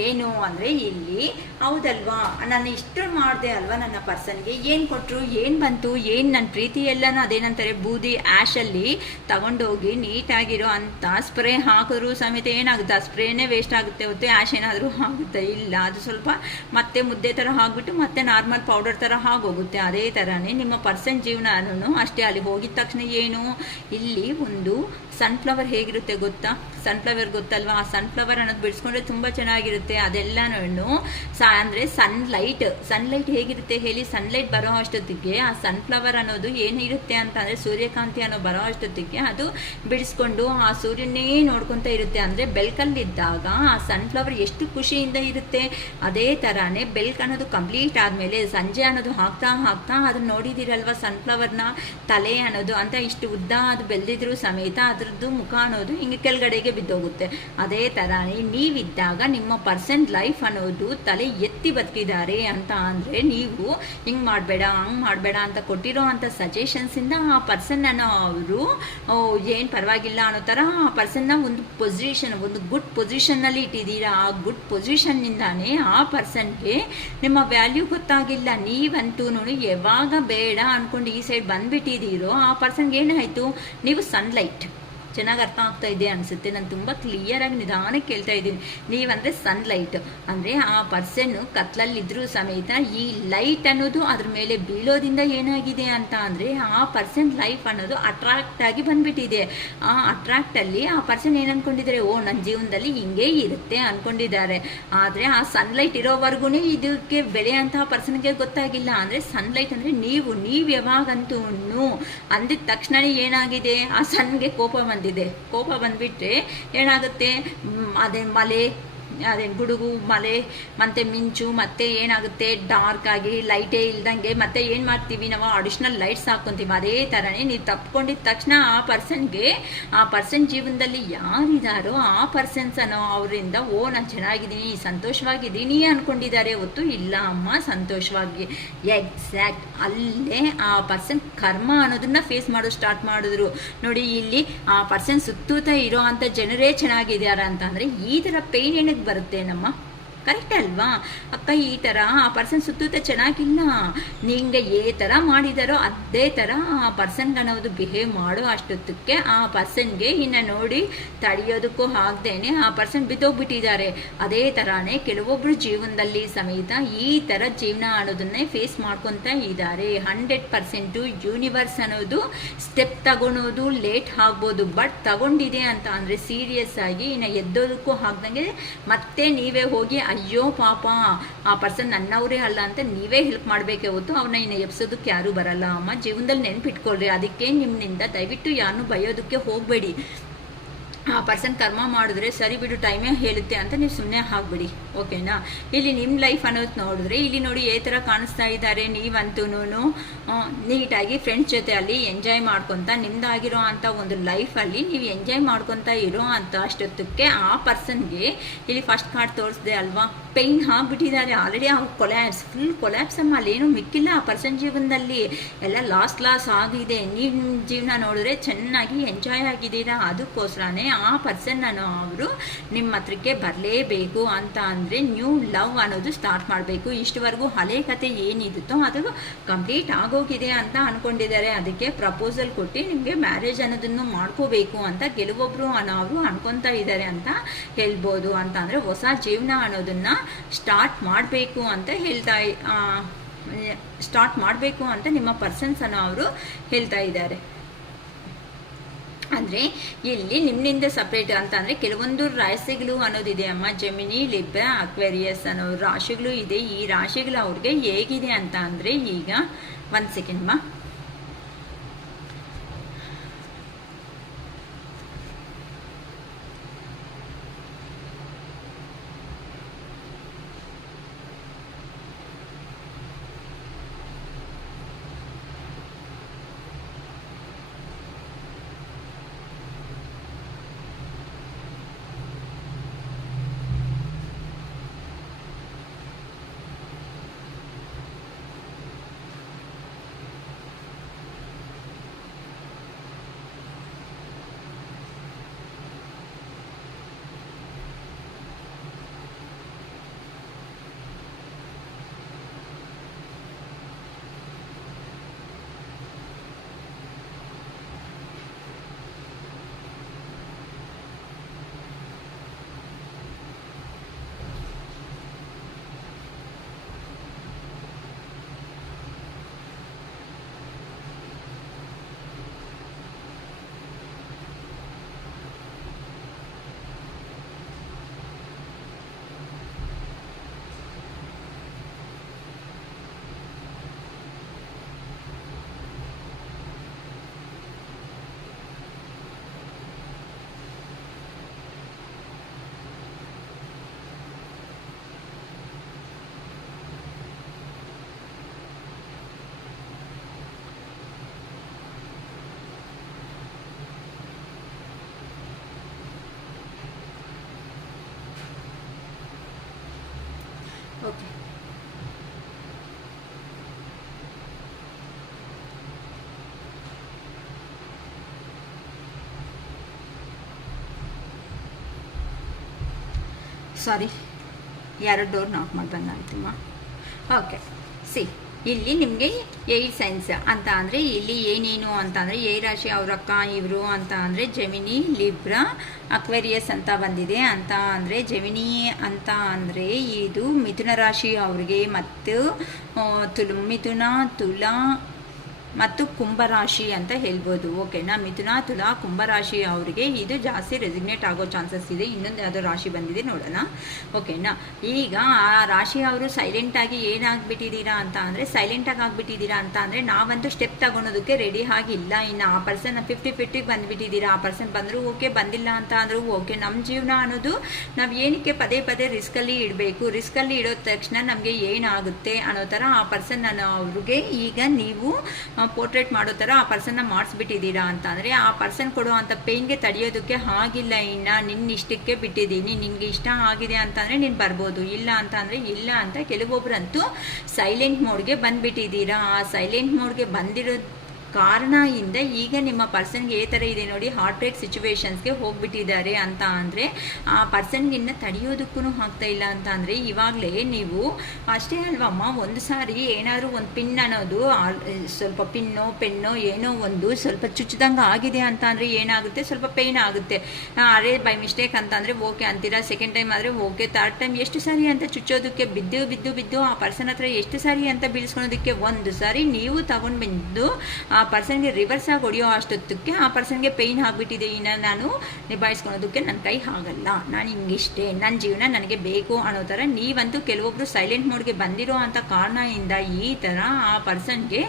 ಏನು ಅಂದರೆ ಇಲ್ಲಿ ಹೌದಲ್ವಾ, ನಾನು ಇಷ್ಟು ಮಾಡಿದೆ ಅಲ್ವಾ ನನ್ನ ಪರ್ಸನ್ಗೆ, ಏನು ಕೊಟ್ಟರು, ಏನು ಬಂತು, ಏನು ನನ್ನ ಪ್ರೀತಿ ಎಲ್ಲನೂ ಅದೇನಂತಾರೆ ಬೂದಿ ಆ್ಯಶಲ್ಲಿ ತಗೊಂಡೋಗಿ ನೀಟಾಗಿರೋ ಅಂತ ಸ್ಪ್ರೇ ಹಾಕಿದ್ರು ಸಮೇತ ಏನಾಗುತ್ತೆ, ಆ ಸ್ಪ್ರೇನೇ ವೇಸ್ಟ್ ಆಗುತ್ತೆ ಹೊತ್ತು ಆ್ಯಶ್ ಏನಾದರೂ ಆಗುತ್ತೆ ಇಲ್ಲ, ಅದು ಸ್ವಲ್ಪ ಮತ್ತೆ ಮುದ್ದೆ ಥರ ಆಗಿಬಿಟ್ಟು ಮತ್ತೆ ನಾರ್ಮಲ್ ಪೌಡರ್ ಥರ ಆಗೋಗುತ್ತೆ. ಅದೇ ಥರನೇ ನಿಮ್ಮ ಪರ್ಸನ್ ಜೀವನನೂ ಅಷ್ಟೇ. ಅಲ್ಲಿ ಹೋಗಿದ ತಕ್ಷಣ ಏನು, ಇಲ್ಲಿ ಒಂದು ಸನ್ಫ್ಲವರ್ ಹೇಗಿರುತ್ತೆ ಗೊತ್ತಾ, ಸನ್ಫ್ಲವರ್ ಗೊತ್ತಲ್ವಾ, ಆ ಸನ್ಫ್ಲವರ್ ಅನ್ನೋದು ಬಿಡಿಸ್ಕೊಂಡ್ರೆ ತುಂಬ ಚೆನ್ನಾಗಿರುತ್ತೆ. ಅದೆಲ್ಲನೂ ಅಂದರೆ ಸನ್ಲೈಟ್ ಹೇಗಿರುತ್ತೆ ಹೇಳಿ, ಸನ್ಲೈಟ್ ಬರೋ ಅಷ್ಟೊತ್ತಿಗೆ ಆ ಸನ್ಫ್ಲವರ್ ಅನ್ನೋದು ಏನಿರುತ್ತೆ ಅಂತ ಅಂದರೆ ಸೂರ್ಯಕಾಂತಿ ಅನ್ನೋ ಬರೋ ಅಷ್ಟೊತ್ತಿಗೆ ಅದು ಬಿಡಿಸ್ಕೊಂಡು ಆ ಸೂರ್ಯನೇ ನೋಡ್ಕೊತಾ ಇರುತ್ತೆ. ಅಂದರೆ ಬೆಳಕಲ್ಲಿದ್ದಾಗ ಆ ಸನ್ಫ್ಲವರ್ ಎಷ್ಟು ಖುಷಿಯಿಂದ ಇರುತ್ತೆ. ಅದೇ ಥರನೇ ಬೆಳಕು ಅನ್ನೋದು ಕಂಪ್ಲೀಟ್ ಆದಮೇಲೆ ಸಂಜೆ ಅನ್ನೋದು ಹಾಕ್ತಾ ಅದನ್ನು ನೋಡಿದಿರಲ್ವ, ಸನ್ಫ್ಲವರ್ನ ತಲೆ ಅನ್ನೋದು ಅಂತ ಇಷ್ಟು ಉದ್ದ ಅದು ಬೆಳೆದಿದ್ರು ಸಮೇತ ಅದರದ್ದು ಮುಖ ಅನ್ನೋದು ಹಿಂಗೆ ಕೆಳಗಡೆಗೆ ಬಿದ್ದೋಗುತ್ತೆ. ಅದೇ ಥರನೇ ನೀವಿದ್ದಾಗ ನಿಮ್ಮ ಪರ್ಸನ್ ಲೈಫ್ ಅನ್ನೋದು ತಲೆ ಎತ್ತಿ ಬದುಕಿದ್ದಾರೆ ಅಂತ ಅಂದರೆ ನೀವು ಹಿಂಗೆ ಮಾಡಬೇಡ ಹಂಗೆ ಮಾಡಬೇಡ ಅಂತ ಕೊಟ್ಟಿರೋ ಅಂಥ ಸಜೆಷನ್ಸಿಂದ ಆ ಪರ್ಸನ್ನನ್ನು ಅವರು ಏನು ಪರವಾಗಿಲ್ಲ ಅನ್ನೋ ಥರ ಆ ಪರ್ಸನ್ನ ಒಂದು ಗುಡ್ ಪೊಸಿಷನ್ನಲ್ಲಿ ಇಟ್ಟಿದ್ದೀರಾ. ಆ ಗುಡ್ ಪೊಸಿಷನ್ನಿಂದಾನೇ ಆ ಪರ್ಸನ್ಗೆ ನಿಮ್ಮ ವ್ಯಾಲ್ಯೂ ಗೊತ್ತಾಗಿಲ್ಲ. ನೀವಂತೂ ಯಾವಾಗ ಬೇಡ ಅಂದ್ಕೊಂಡು ಈ ಸೈಡ್ ಬಂದುಬಿಟ್ಟಿದ್ದೀರೋ ಆ ಪರ್ಸನ್ಗೆ ಏನಾಯಿತು, ನೀವು ಸನ್ಲೈಟ್. ಚೆನ್ನಾಗಿ ಅರ್ಥ ಆಗ್ತಾ ಇದೆ ಅನಿಸುತ್ತೆ, ನಾನು ತುಂಬ ಕ್ಲಿಯರಾಗಿ ನಿಧಾನಕ್ಕೆ ಕೇಳ್ತಾ ಇದ್ದೀನಿ. ನೀವಂದರೆ ಸನ್ಲೈಟ್ ಅಂದರೆ ಆ ಪರ್ಸನ್ನು ಕತ್ಲಲ್ಲಿದ್ದರೂ ಸಮೇತ ಈ ಲೈಟ್ ಅನ್ನೋದು ಅದ್ರ ಮೇಲೆ ಬೀಳೋದ್ರಿಂದ ಏನಾಗಿದೆ ಅಂತ ಅಂದರೆ ಆ ಪರ್ಸನ್ ಲೈಫ್ ಅನ್ನೋದು ಅಟ್ರಾಕ್ಟ್ ಆಗಿ ಬಂದುಬಿಟ್ಟಿದೆ. ಆ ಅಟ್ರಾಕ್ಟಲ್ಲಿ ಆ ಪರ್ಸನ್ ಏನು ಅಂದ್ಕೊಂಡಿದ್ದಾರೆ, ಓ ನನ್ನ ಜೀವನದಲ್ಲಿ ಹಿಂಗೇ ಇರುತ್ತೆ ಅಂದ್ಕೊಂಡಿದ್ದಾರೆ. ಆದರೆ ಆ ಸನ್ಲೈಟ್ ಇರೋವರೆಗೂ ಇದಕ್ಕೆ ಬೆಲೆ ಅಂತ ಪರ್ಸನ್ಗೆ ಗೊತ್ತಾಗಿಲ್ಲ. ಅಂದರೆ ಸನ್ಲೈಟ್ ಅಂದರೆ ನೀವು ಯಾವಾಗಂತೂ ಅಂದಿದ ತಕ್ಷಣ ಏನಾಗಿದೆ, ಆ ಸನ್ಗೆ ಕೋಪ ಬಂದುಬಿಟ್ರೆ ಏನಾಗುತ್ತೆ, ಅದೇ ಮಳೆ, ಅದೇ ಗುಡುಗು ಮಳೆ ಮತ್ತು ಮಿಂಚು ಮತ್ತೆ ಏನಾಗುತ್ತೆ ಡಾರ್ಕ್ ಆಗಿ ಲೈಟೇ ಇಲ್ದಂಗೆ ಮತ್ತೆ ಏನು ಮಾಡ್ತೀವಿ ನಾವು ಅಡಿಷ್ನಲ್ ಲೈಟ್ಸ್ ಹಾಕ್ಕೊತೀವಿ. ಅದೇ ಥರನೇ ನೀವು ತಪ್ಕೊಂಡಿದ್ದ ತಕ್ಷಣ ಆ ಪರ್ಸನ್ ಜೀವನದಲ್ಲಿ ಯಾರಿದ್ದಾರೋ ಆ ಪರ್ಸನ್ಸ್ ಅನ್ನೋ ಅವರಿಂದ ಓ ನಾನು ಚೆನ್ನಾಗಿದ್ದೀನಿ ಸಂತೋಷವಾಗಿದ್ದೀನಿ ಅಂದ್ಕೊಂಡಿದ್ದಾರೆ ಹೊತ್ತು ಇಲ್ಲ ಅಮ್ಮ ಸಂತೋಷವಾಗಿ. ಎಕ್ಸಾಕ್ಟ್ ಅಲ್ಲೇ ಆ ಪರ್ಸನ್ ಕರ್ಮ ಅನ್ನೋದನ್ನ ಫೇಸ್ ಮಾಡೋದು ಸ್ಟಾರ್ಟ್ ಮಾಡಿದ್ರು ನೋಡಿ. ಇಲ್ಲಿ ಆ ಪರ್ಸನ್ ಸುತ್ತೂತ ಇರೋ ಅಂಥ ಜನರೇ ಚೆನ್ನಾಗಿದ್ದಾರೆ ಅಂತಂದರೆ ಈ ಥರ ಪೇನ್ ಏನಕ್ಕೆ ಬರುತ್ತೆ ನಮ್ಮ ಕರೆಕ್ಟ್ ಅಲ್ವಾ ಅಕ್ಕ? ಈ ಥರ ಆ ಪರ್ಸನ್ ಸುತ್ತ ಚೆನ್ನಾಗಿಲ್ಲ, ನಿಂಗೆ ಏ ಥರ ಮಾಡಿದಾರೋ ಅದೇ ಥರ ಆ ಪರ್ಸನ್ಗೆ ಅನ್ನೋದು ಬಿಹೇವ್ ಮಾಡೋ ಅಷ್ಟೊತ್ತಕ್ಕೆ ಆ ಪರ್ಸನ್ಗೆ ಇನ್ನು ನೋಡಿ ತಡೆಯೋದಕ್ಕೂ ಆಗದೇನೆ ಆ ಪರ್ಸನ್ ಬಿದ್ದೋಗ್ಬಿಟ್ಟಿದ್ದಾರೆ. ಅದೇ ಥರನೇ ಕೆಲವೊಬ್ಬರು ಜೀವನದಲ್ಲಿ ಸಮೇತ ಈ ಥರ ಜೀವನ ಅನ್ನೋದನ್ನೇ ಫೇಸ್ ಮಾಡ್ಕೊತಾ ಇದ್ದಾರೆ. 100% ಯೂನಿವರ್ಸ್ ಅನ್ನೋದು ಸ್ಟೆಪ್ ತಗೊಳೋದು ಲೇಟ್ ಆಗ್ಬೋದು, ಬಟ್ ತಗೊಂಡಿದೆ ಅಂತ ಅಂದರೆ ಸೀರಿಯಸ್ ಆಗಿ ಇನ್ನು ಎದ್ದೋದಕ್ಕೂ ಆಗ್ದಂಗೆ ಮತ್ತೆ ನೀವೇ ಹೋಗಿ ಅಯ್ಯೋ ಪಾಪ ಆ ಪರ್ಸನ್ ನನ್ನವರೇ ಅಲ್ಲ ಅಂತ ನೀವೇ ಹೆಲ್ಪ್ ಮಾಡಬೇಕೇ ಹೊತ್ತು ಅವ್ರನ್ನ ಇನ್ನು ಎಬ್ಸೋದಕ್ಕೆ ಯಾರೂ ಬರಲ್ಲ ಅಮ್ಮ. ಜೀವನದಲ್ಲಿ ನೆನ್ಪಿಟ್ಕೊಳ್ರಿ. ಅದಕ್ಕೆ ನಿಮ್ಮಿಂದ ದಯವಿಟ್ಟು ಯಾರನ್ನೂ ಬೈಯೋದಕ್ಕೆ ಹೋಗಬೇಡಿ. ಆ ಪರ್ಸನ್ ಕರ್ಮ ಮಾಡಿದ್ರೆ ಸರಿ ಬಿಡು ಟೈಮೇ ಹೇಳುತ್ತೆ ಅಂತ ನೀವು ಸುಮ್ಮನೆ ಆಗ್ಬಿಡಿ, ಓಕೆನಾ? ಇಲ್ಲಿ ನಿಮ್ಮ ಲೈಫ್ ಅನ್ನೋದು ನೋಡಿದ್ರೆ ಇಲ್ಲಿ ನೋಡಿ ಈ ಥರ ಕಾಣಿಸ್ತಾ ಇದ್ದಾರೆ. ನೀವಂತೂ ನೀಟಾಗಿ ಫ್ರೆಂಡ್ಸ್ ಜೊತೆ ಅಲ್ಲಿ ಎಂಜಾಯ್ ಮಾಡ್ಕೊತ ನಿಮ್ದಾಗಿರೋ ಅಂಥ ಒಂದು ಲೈಫಲ್ಲಿ ನೀವು ಎಂಜಾಯ್ ಮಾಡ್ಕೊತ ಇರೋ ಅಂತ ಅಷ್ಟೊತ್ತಕ್ಕೆ ಆ ಪರ್ಸನ್ಗೆ ಇಲ್ಲಿ ಫಸ್ಟ್ ಕಾರ್ಡ್ ತೋರಿಸ್ದೆ ಅಲ್ವಾ, ಪೇಯ್ನ್ ಆಗಿಬಿಟ್ಟಿದ್ದಾರೆ ಆಲ್ರೆಡಿ. ಅವ್ರು ಫುಲ್ ಕೊಲ್ಯಾಪ್ಸ್ ಅಮ್ಮ, ಅಲ್ಲೇನು ಮಿಕ್ಕಿಲ್ಲ ಆ ಪರ್ಸನ್ ಜೀವನದಲ್ಲಿ, ಎಲ್ಲ ಲಾಸ್ ಆಗಿದೆ. ನಿಮ್ಮ ಜೀವನ ನೋಡಿದ್ರೆ ಚೆನ್ನಾಗಿ ಎಂಜಾಯ್ ಆಗಿದ್ದೀರಾ. ಅದಕ್ಕೋಸ್ಕರನೇ ಆ ಪರ್ಸನ್ ಅವರು ನಿಮ್ಮ ಹತ್ರಕ್ಕೆ ಬರಲೇಬೇಕು ಅಂತ ಅಂದರೆ ನ್ಯೂ ಲವ್ ಅನ್ನೋದು ಸ್ಟಾರ್ಟ್ ಮಾಡಬೇಕು. ಇಷ್ಟವರೆಗೂ ಹಳೆ ಕತೆ ಏನಿರುತ್ತೋ ಅದು ಕಂಪ್ಲೀಟ್ ಆಗೋಗಿದೆ ಅಂತ ಅಂದ್ಕೊಂಡಿದ್ದಾರೆ. ಅದಕ್ಕೆ ಪ್ರಪೋಸಲ್ ಕೊಟ್ಟು ನಿಮಗೆ ಮ್ಯಾರೇಜ್ ಅನ್ನೋದನ್ನು ಮಾಡ್ಕೋಬೇಕು ಅಂತ ಕೆಲವೊಬ್ಬರು ಅವರು ಅನ್ಕೊತಾ ಇದ್ದಾರೆ ಅಂತ ಹೇಳ್ಬೋದು. ಅಂತ ಅಂದರೆ ಹೊಸ ಜೀವನ ಅನ್ನೋದನ್ನು ಸ್ಟಾರ್ಟ್ ಮಾಡಬೇಕು ಅಂತ ನಿಮ್ಮ ಪರ್ಸನ್ಸ್ ಅನ್ನು ಅವರು ಹೇಳ್ತಾ ಇದ್ದಾರೆ. ಅಂದರೆ ಇಲ್ಲಿ ನಿಮ್ಮಿಂದ ಸಪ್ರೇಟ್ ಅಂತ ಅಂದರೆ ಕೆಲವೊಂದು ರಾಶಿಗಳು ಅನ್ನೋದಿದೆ ಅಮ್ಮ. ಜೆಮಿನಿ, ಲಿಬ್ರಾ, ಅಕ್ವೇರಿಯಸ್ ಅನ್ನೋ ರಾಶಿಗಳು ಇದೆ. ಈ ರಾಶಿಗಳು ಅವ್ರಿಗೆ ಹೇಗಿದೆ ಅಂತ ಅಂದರೆ ಈಗ 1 ಸೆಕೆಂಡ್ ಅಮ್ಮ. ಓಕೆ, ಸಾರಿ ಯಾರೋ ಡೋರ್ ನಾಕ್ ಮಾಡ್ದಂಗೆ ಆಯ್ತಮ್ಮ. ಓಕೆ, ಇಲ್ಲಿ ನಿಮಗೆ 8 ಸೈನ್ಸ್ ಅಂತ ಅಂದರೆ ಇಲ್ಲಿ ಏನೇನು ಅಂತ ಅಂದರೆ ಎ ರಾಶಿ ಅವ್ರ ಅಕ್ಕ ಇವರು ಅಂತ ಅಂದರೆ ಜೆಮಿನಿ, ಲಿಬ್ರಾ, ಅಕ್ವೇರಿಯಸ್ ಅಂತ ಬಂದಿದೆ. ಅಂತ ಅಂದರೆ ಜೆಮಿನಿ ಅಂತ ಅಂದರೆ ಇದು ಮಿಥುನ ರಾಶಿ ಅವ್ರಿಗೆ ಮತ್ತು ಮಿಥುನ, ತುಲಾ ಮತ್ತು ಕುಂಭರಾಶಿ ಅಂತ ಹೇಳ್ಬೋದು, ಓಕೆನಾ? ಮಿಥುನ, ತುಲಾ, ಕುಂಭರಾಶಿ ಅವರಿಗೆ ಇದು ಜಾಸ್ತಿ ರೆಸಿಗ್ನೇಟ್ ಆಗೋ ಚಾನ್ಸಸ್ ಇದೆ. ಇನ್ನೊಂದು ಯಾವುದೋ ರಾಶಿ ಬಂದಿದೆ ನೋಡೋಣ, ಓಕೆನಾ? ಈಗ ಆ ರಾಶಿ ಅವರು ಸೈಲೆಂಟಾಗಿ ಏನಾಗ್ಬಿಟ್ಟಿದ್ದೀರಾ ಅಂತ ಅಂದರೆ ಸೈಲೆಂಟಾಗಿ ಆಗಿಬಿಟ್ಟಿದ್ದೀರಾ ಅಂತ ಅಂದರೆ ನಾವಂತೂ ಸ್ಟೆಪ್ ತಗೊಳೋದಕ್ಕೆ ರೆಡಿ ಆಗಿಲ್ಲ. ಇನ್ನು ಆ ಪರ್ಸನ್ 50-50 ಬಂದುಬಿಟ್ಟಿದ್ದೀರಾ. ಆ ಪರ್ಸನ್ ಬಂದರೂ ಓಕೆ, ಬಂದಿಲ್ಲ ಅಂತ ಅಂದರೂ ಓಕೆ. ನಮ್ಮ ಜೀವನ ಅನ್ನೋದು ನಾವು ಏನಕ್ಕೆ ಪದೇ ರಿಸ್ಕಲ್ಲಿ ಇಡಬೇಕು? ರಿಸ್ಕಲ್ಲಿ ಇಡೋ ತಕ್ಷಣ ನಮಗೆ ಏನಾಗುತ್ತೆ ಅನ್ನೋ ಥರ ಆ ಪರ್ಸನ್ ಅವ್ರಿಗೆ ಈಗ ನೀವು ಪೋರ್ಟ್ರೇಟ್ ಮಾಡೋ ಥರ ಆ ಪರ್ಸನ್ನ ಮಾಡಿಸ್ಬಿಟ್ಟಿದ್ದೀರಾ ಅಂತ ಅಂದರೆ ಆ ಪರ್ಸನ್ ಕೊಡೋ ಅಂಥ ಪೇಯ್ನ್ಗೆ ತಡೆಯೋದಕ್ಕೆ ಆಗಿಲ್ಲ. ಇನ್ನು ನಿನ್ನ ಇಷ್ಟಕ್ಕೆ ಬಿಟ್ಟಿದ್ದೀನಿ, ನಿನಗೆ ಇಷ್ಟ ಆಗಿದೆ ಅಂತಂದರೆ ನೀನು ಬರ್ಬೋದು, ಇಲ್ಲ ಅಂತ ಅಂದರೆ ಇಲ್ಲ ಅಂತ. ಕೆಲವೊಬ್ಬರಂತೂ ಸೈಲೆಂಟ್ ಮೋಡ್ಗೆ ಬಂದುಬಿಟ್ಟಿದ್ದೀರಾ. ಆ ಸೈಲೆಂಟ್ ಮೋಡ್ಗೆ ಕಾರಣದಿಂದ ಈಗ ನಿಮ್ಮ ಪರ್ಸನ್ಗೆ ಈ ಥರ ಇದೆ ನೋಡಿ, ಹಾರ್ಟ್ ಬ್ರೇಕ್ ಸಿಚುವೇಶನ್ಸ್ಗೆ ಹೋಗ್ಬಿಟ್ಟಿದ್ದಾರೆ ಅಂತ ಅಂದರೆ ಆ ಪರ್ಸನ್ಗಿನ್ನ ತಡೆಯೋದಕ್ಕೂ ಆಗ್ತಾ ಇಲ್ಲ ಅಂತ ಅಂದರೆ ಇವಾಗಲೇ ನೀವು ಅಷ್ಟೇ ಅಲ್ವಮ್ಮ. ಒಂದು ಸಾರಿ ಏನಾದರೂ ಒಂದು ಪಿನ್ ಅನ್ನೋದು ಸ್ವಲ್ಪ ಪೆನ್ನೋ ಏನೋ ಒಂದು ಸ್ವಲ್ಪ ಚುಚ್ಚಿದಂಗೆ ಆಗಿದೆ ಅಂತ ಅಂದರೆ ಏನಾಗುತ್ತೆ, ಸ್ವಲ್ಪ ಪೇಯ್ನ್ ಆಗುತ್ತೆ. ಅದೇ ಬೈ ಮಿಸ್ಟೇಕ್ ಅಂತ ಅಂದರೆ ಓಕೆ ಅಂತೀರಾ, ಸೆಕೆಂಡ್ ಟೈಮ್ ಆದರೆ ಓಕೆ, ಥರ್ಡ್ ಟೈಮ್ ಎಷ್ಟು ಸಾರಿ ಅಂತ ಚುಚ್ಚೋದಕ್ಕೆ ಬಿದ್ದು ಆ ಪರ್ಸನ್ ಹತ್ರ ಎಷ್ಟು ಸಾರಿ ಅಂತ ಬೀಳ್ಸ್ಕೊಳೋದಕ್ಕೆ, ಒಂದು ಸಾರಿ ನೀವು ತಗೊಂಡು ಬಂದು ಆ ಪರ್ಸನ್ಗೆ ರಿವರ್ಸ್ ಆಗಿ ಹೊಡೆಯೋ ಅಷ್ಟೊತ್ತಕ್ಕೆ ಆ ಪರ್ಸನ್ಗೆ ಪೇಯ್ನ್ ಆಗಿಬಿಟ್ಟಿದೆ. ಇನ್ನು ನಾನು ನಿಭಾಯಿಸ್ಕೊಳೋದಕ್ಕೆ ನನ್ನ ಕೈ ಆಗಲ್ಲ, ನಾನು ಹಿಂಗಿಷ್ಟೇ, ನನ್ನ ಜೀವನ ನನಗೆ ಬೇಕು ಅನ್ನೋ ಥರ ನೀವಂತೂ ಕೆಲವೊಬ್ಬರು ಸೈಲೆಂಟ್ ಮೋಡ್ಗೆ ಬಂದಿರೋ ಅಂಥ ಕಾರಣದಿಂದ ಈ ಥರ ಆ ಪರ್ಸನ್ಗೆ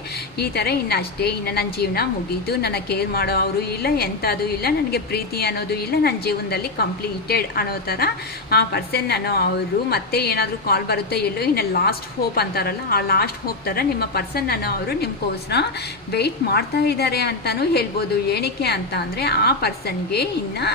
ಈ ಥರ ಇನ್ನಷ್ಟೇ, ಇನ್ನು ನನ್ನ ಜೀವನ ಮುಗೀತು, ನನ್ನ ಕೇರ್ ಮಾಡೋ ಅವರು ಇಲ್ಲ, ಎಂಥದ್ದು ಇಲ್ಲ, ನನಗೆ ಪ್ರೀತಿ ಅನ್ನೋದು ಇಲ್ಲ, ನನ್ನ ಜೀವನದಲ್ಲಿ ಕಂಪ್ಲೀಟೆಡ್ ಅನ್ನೋ ಥರ ಆ ಪರ್ಸನ್ ಅನ್ನೋ ಅವರು ಮತ್ತೆ ಏನಾದರೂ ಕಾಲ್ ಬರುತ್ತೆ ಎಲ್ಲೋ ಇನ್ನು ಲಾಸ್ಟ್ ಹೋಪ್ ಅಂತಾರಲ್ಲ, ಆ ಲಾಸ್ಟ್ ಹೋಪ್ ಥರ ನಿಮ್ಮ ಪರ್ಸನ್ ಅನ್ನೋ ಅವರು ನಿಮ್ಗೋಸ್ಕರ ವೆಯ್ಟ್ ಮಾಡ್ತಾ ಇದ್ದಾರೆ ಅಂತಲೂ ಹೇಳ್ಬೋದು. ಏನಕ್ಕೆ ಅಂತ ಅಂದರೆ ಆ ಪರ್ಸನ್ಗೆ ಇನ್ನು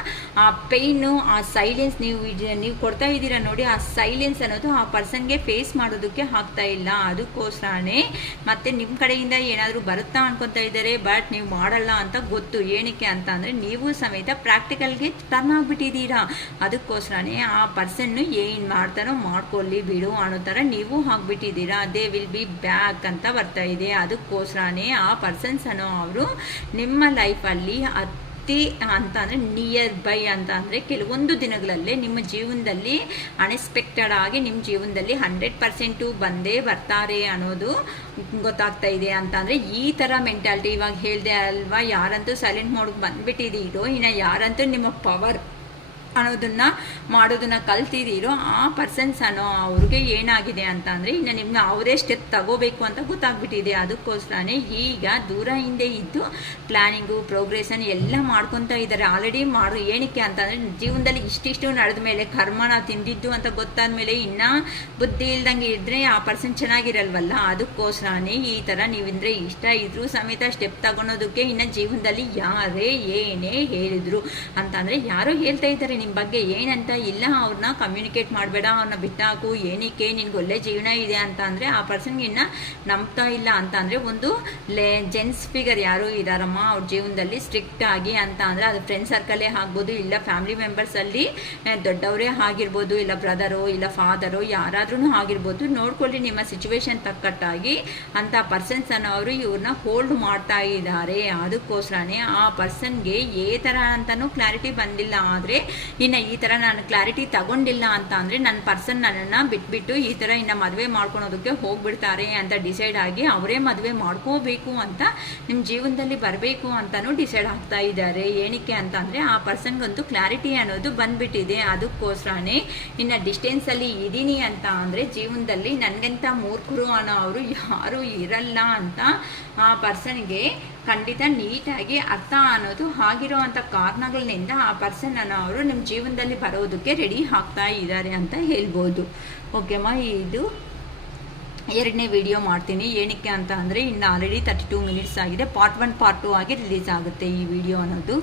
ಆ ಪೇಯ್ನು, ಆ ಸೈಲೆನ್ಸ್ ನೀವು ಕೊಡ್ತಾ ಇದ್ದೀರಾ ನೋಡಿ, ಆ ಸೈಲೆನ್ಸ್ ಅನ್ನೋದು ಆ ಪರ್ಸನ್ಗೆ ಫೇಸ್ ಮಾಡೋದಕ್ಕೆ ಆಗ್ತಾ ಇಲ್ಲ. ಅದಕ್ಕೋಸ್ಕರನೇ ಮತ್ತೆ ನಿಮ್ಮ ಕಡೆಯಿಂದ ಏನಾದರೂ ಬರುತ್ತಾ ಅನ್ಕೊತಾ ಇದ್ದಾರೆ, ಬಟ್ ನೀವು ಮಾಡಲ್ಲ ಅಂತ ಗೊತ್ತು. ಏನಕ್ಕೆ ಅಂತ ಅಂದರೆ ನೀವು ಸಮೇತ ಪ್ರಾಕ್ಟಿಕಲ್ಗೆ ಟರ್ನ್ ಆಗಿಬಿಟ್ಟಿದ್ದೀರಾ. ಅದಕ್ಕೋಸ್ಕರನೇ ಆ ಪರ್ಸನ್ನು ಏನು ಮಾಡ್ತಾರೋ ಮಾಡ್ಕೊಳ್ಳಿ ಬಿಡು ಅನ್ನೋ ಥರ ನೀವು ಆಗಿಬಿಟ್ಟಿದ್ದೀರಾ. ದೇ ವಿಲ್ ಬಿ ಬ್ಯಾಕ್ ಅಂತ ಬರ್ತಾ ಇದೆ. ಅದಕ್ಕೋಸ್ಕರನೇ ಆ ಪರ್ಸನ್ಸ್ ಅನ್ನೋ ಅವರು ನಿಮ್ಮ ಲೈಫಲ್ಲಿ ಅಂತ ಅಂದರೆ ನಿಯರ್ ಬೈ ಅಂತ ಅಂದರೆ ಕೆಲವೊಂದು ದಿನಗಳಲ್ಲೇ ನಿಮ್ಮ ಜೀವನದಲ್ಲಿ ಅನ್ಎಕ್ಸ್ಪೆಕ್ಟೆಡ್ ಆಗಿ ನಿಮ್ಮ ಜೀವನದಲ್ಲಿ 100% ಬಂದೇ ಬರ್ತಾರೆ ಅನ್ನೋದು ಗೊತ್ತಾಗ್ತಾ ಇದೆ. ಅಂತ ಅಂದರೆ ಈ ಥರ ಮೆಂಟಾಲಿಟಿ ಇವಾಗ ಹೇಳಿದೆ ಅಲ್ವಾ, ಯಾರಂತೂ ಸೈಲೆಂಟ್ ಮೋಡ್ಗೆ ಬಂದುಬಿಟ್ಟಿದ್ದೀರೋ, ಇನ್ನು ಯಾರಂತೂ ನಿಮ್ಮ ಪವರ್ ಅನ್ನೋದನ್ನು ಮಾಡೋದನ್ನು ಕಲ್ತಿದ್ದೀರೋ ಆ ಪರ್ಸನ್ಸ್ ಅನ್ನೋ ಅವ್ರಿಗೆ ಏನಾಗಿದೆ ಅಂತ ಅಂದರೆ ಇನ್ನು ನಿಮ್ಗೆ ಅವರೇ ಸ್ಟೆಪ್ ತಗೋಬೇಕು ಅಂತ ಗೊತ್ತಾಗ್ಬಿಟ್ಟಿದೆ. ಅದಕ್ಕೋಸ್ಕರನೇ ಈಗ ದೂರ ಹಿಂದೆ ಇದ್ದು ಪ್ಲ್ಯಾನಿಂಗು ಪ್ರೋಗ್ರೆಷನ್ ಎಲ್ಲ ಮಾಡ್ಕೊತಾ ಇದ್ದಾರೆ ಆಲ್ರೆಡಿ. ಏನಕ್ಕೆ ಅಂತ ಅಂದರೆ ಜೀವನದಲ್ಲಿ ಇಷ್ಟಿಷ್ಟು ನಡೆದ ಮೇಲೆ ಕರ್ಮ ನಾವು ತಿಂದಿದ್ದು ಅಂತ ಗೊತ್ತಾದ ಮೇಲೆ ಇನ್ನೂ ಬುದ್ಧಿ ಇಲ್ದಂಗೆ ಇದ್ದರೆ ಆ ಪರ್ಸನ್ ಚೆನ್ನಾಗಿರಲ್ವಲ್ಲ. ಅದಕ್ಕೋಸ್ಕರನೇ ಈ ಥರ ನೀವಿಂದರೆ ಇಷ್ಟ ಇದ್ರೂ ಸಮೇತ ಸ್ಟೆಪ್ ತಗೊಳೋದಕ್ಕೆ ಇನ್ನು ಜೀವನದಲ್ಲಿ ಯಾರೇ ಏನೇ ಹೇಳಿದ್ರು ಅಂತಂದರೆ ಯಾರೋ ಹೇಳ್ತಾ ಇದ್ದಾರೆ ನಿಮ್ಮ ಬಗ್ಗೆ ಏನಂತ ಇಲ್ಲ, ಅವ್ರನ್ನ ಕಮ್ಯುನಿಕೇಟ್ ಮಾಡಬೇಡ, ಅವ್ರನ್ನ ಬಿಟ್ಟಾಕು, ಏನಕ್ಕೆ ನಿನ್ಗೆ ಒಳ್ಳೆ ಜೀವನ ಇದೆ ಅಂತ ಅಂದರೆ ಆ ಪರ್ಸನ್ಗೆ ಇನ್ನು ನಂಬ್ತಾ ಇಲ್ಲ ಅಂತ ಅಂದರೆ ಒಂದು ಜೆಂಟ್ಸ್ ಫಿಗರ್ ಯಾರು ಇದ್ದಾರಮ್ಮ ಅವ್ರ ಜೀವನದಲ್ಲಿ ಸ್ಟ್ರಿಕ್ಟ್ ಆಗಿ ಅಂತ ಅಂದರೆ ಅದು ಫ್ರೆಂಡ್ ಸರ್ಕಲೇ ಆಗ್ಬೋದು, ಇಲ್ಲ ಫ್ಯಾಮಿಲಿ ಮೆಂಬರ್ಸಲ್ಲಿ ದೊಡ್ಡವರೇ ಆಗಿರ್ಬೋದು, ಇಲ್ಲ ಬ್ರದರೋ ಇಲ್ಲ ಫಾದರೋ ಯಾರಾದ್ರೂ ಆಗಿರ್ಬೋದು. ನೋಡ್ಕೊಳ್ಳಿ ನಿಮ್ಮ ಸಿಚುವೇಶನ್ ತಕ್ಕಟ್ಟಾಗಿ ಅಂತ ಪರ್ಸನ್ಸ್ ಅನ್ನೋರು ಇವ್ರನ್ನ ಹೋಲ್ಡ್ ಮಾಡ್ತಾ ಇದ್ದಾರೆ. ಅದಕ್ಕೋಸ್ಕರನೇ ಆ ಪರ್ಸನ್ಗೆ ಏ ಥರ ಅಂತಲೂ ಕ್ಲಾರಿಟಿ ಬಂದಿಲ್ಲ. ಆದರೆ ಇನ್ನು ಈ ಥರ ನಾನು ಕ್ಲಾರಿಟಿ ತಗೊಂಡಿಲ್ಲ ಅಂತ ಅಂದರೆ ನನ್ನ ಪರ್ಸನ್ ನನ್ನನ್ನು ಬಿಟ್ಬಿಟ್ಟು ಈ ಥರ ಇನ್ನು ಮದುವೆ ಮಾಡ್ಕೊಳೋದಕ್ಕೆ ಹೋಗ್ಬಿಡ್ತಾರೆ ಅಂತ ಡಿಸೈಡ್ ಆಗಿ ಅವರೇ ಮದುವೆ ಮಾಡ್ಕೋಬೇಕು ಅಂತ ನಿಮ್ಮ ಜೀವನದಲ್ಲಿ ಬರಬೇಕು ಅಂತಲೂ ಡಿಸೈಡ್ ಆಗ್ತಾ ಇದ್ದಾರೆ. ಏನಕ್ಕೆ ಅಂತ ಅಂದರೆ ಆ ಪರ್ಸನ್ಗಂತೂ ಕ್ಲಾರಿಟಿ ಅನ್ನೋದು ಬಂದ್ಬಿಟ್ಟಿದೆ. ಅದಕ್ಕೋಸ್ಕರನೇ ಇನ್ನು ಡಿಸ್ಟೆನ್ಸಲ್ಲಿ ಇದ್ದೀನಿ ಅಂತ ಅಂದರೆ ಜೀವನದಲ್ಲಿ ನನಗಿಂತ ಮೂರ್ಖರು ಅನ್ನೋ ಅವರು ಯಾರೂ ಇರಲ್ಲ ಅಂತ ಆ ಪರ್ಸನ್ಗೆ ಖಂಡಿತ ನೀಟಾಗಿ ಅರ್ಥ ಅನ್ನೋದು ಆಗಿರೋ ಅಂಥ ಕಾರಣಗಳಿಂದ ಆ ಪರ್ಸನ್ ಅನ್ನೋ ಅವರು ನಿಮ್ಮ ಜೀವನದಲ್ಲಿ ಬರೋದಕ್ಕೆ ರೆಡಿ ಆಗ್ತಾ ಇದ್ದಾರೆ ಅಂತ ಹೇಳ್ಬೋದು. ಓಕೆಮ್ಮ, ಇದು ಎರಡನೇ ವಿಡಿಯೋ ಮಾಡ್ತೀನಿ. ಏನಕ್ಕೆ ಅಂತ ಅಂದರೆ ಇನ್ನು ಆಲ್ರೆಡಿ 32 ಮಿನಿಟ್ಸ್ ಆಗಿದೆ. ಪಾರ್ಟ್ 1 ಪಾರ್ಟ್ 2 ಆಗಿ ರಿಲೀಸ್ ಆಗುತ್ತೆ ಈ ವಿಡಿಯೋ ಅನ್ನೋದು.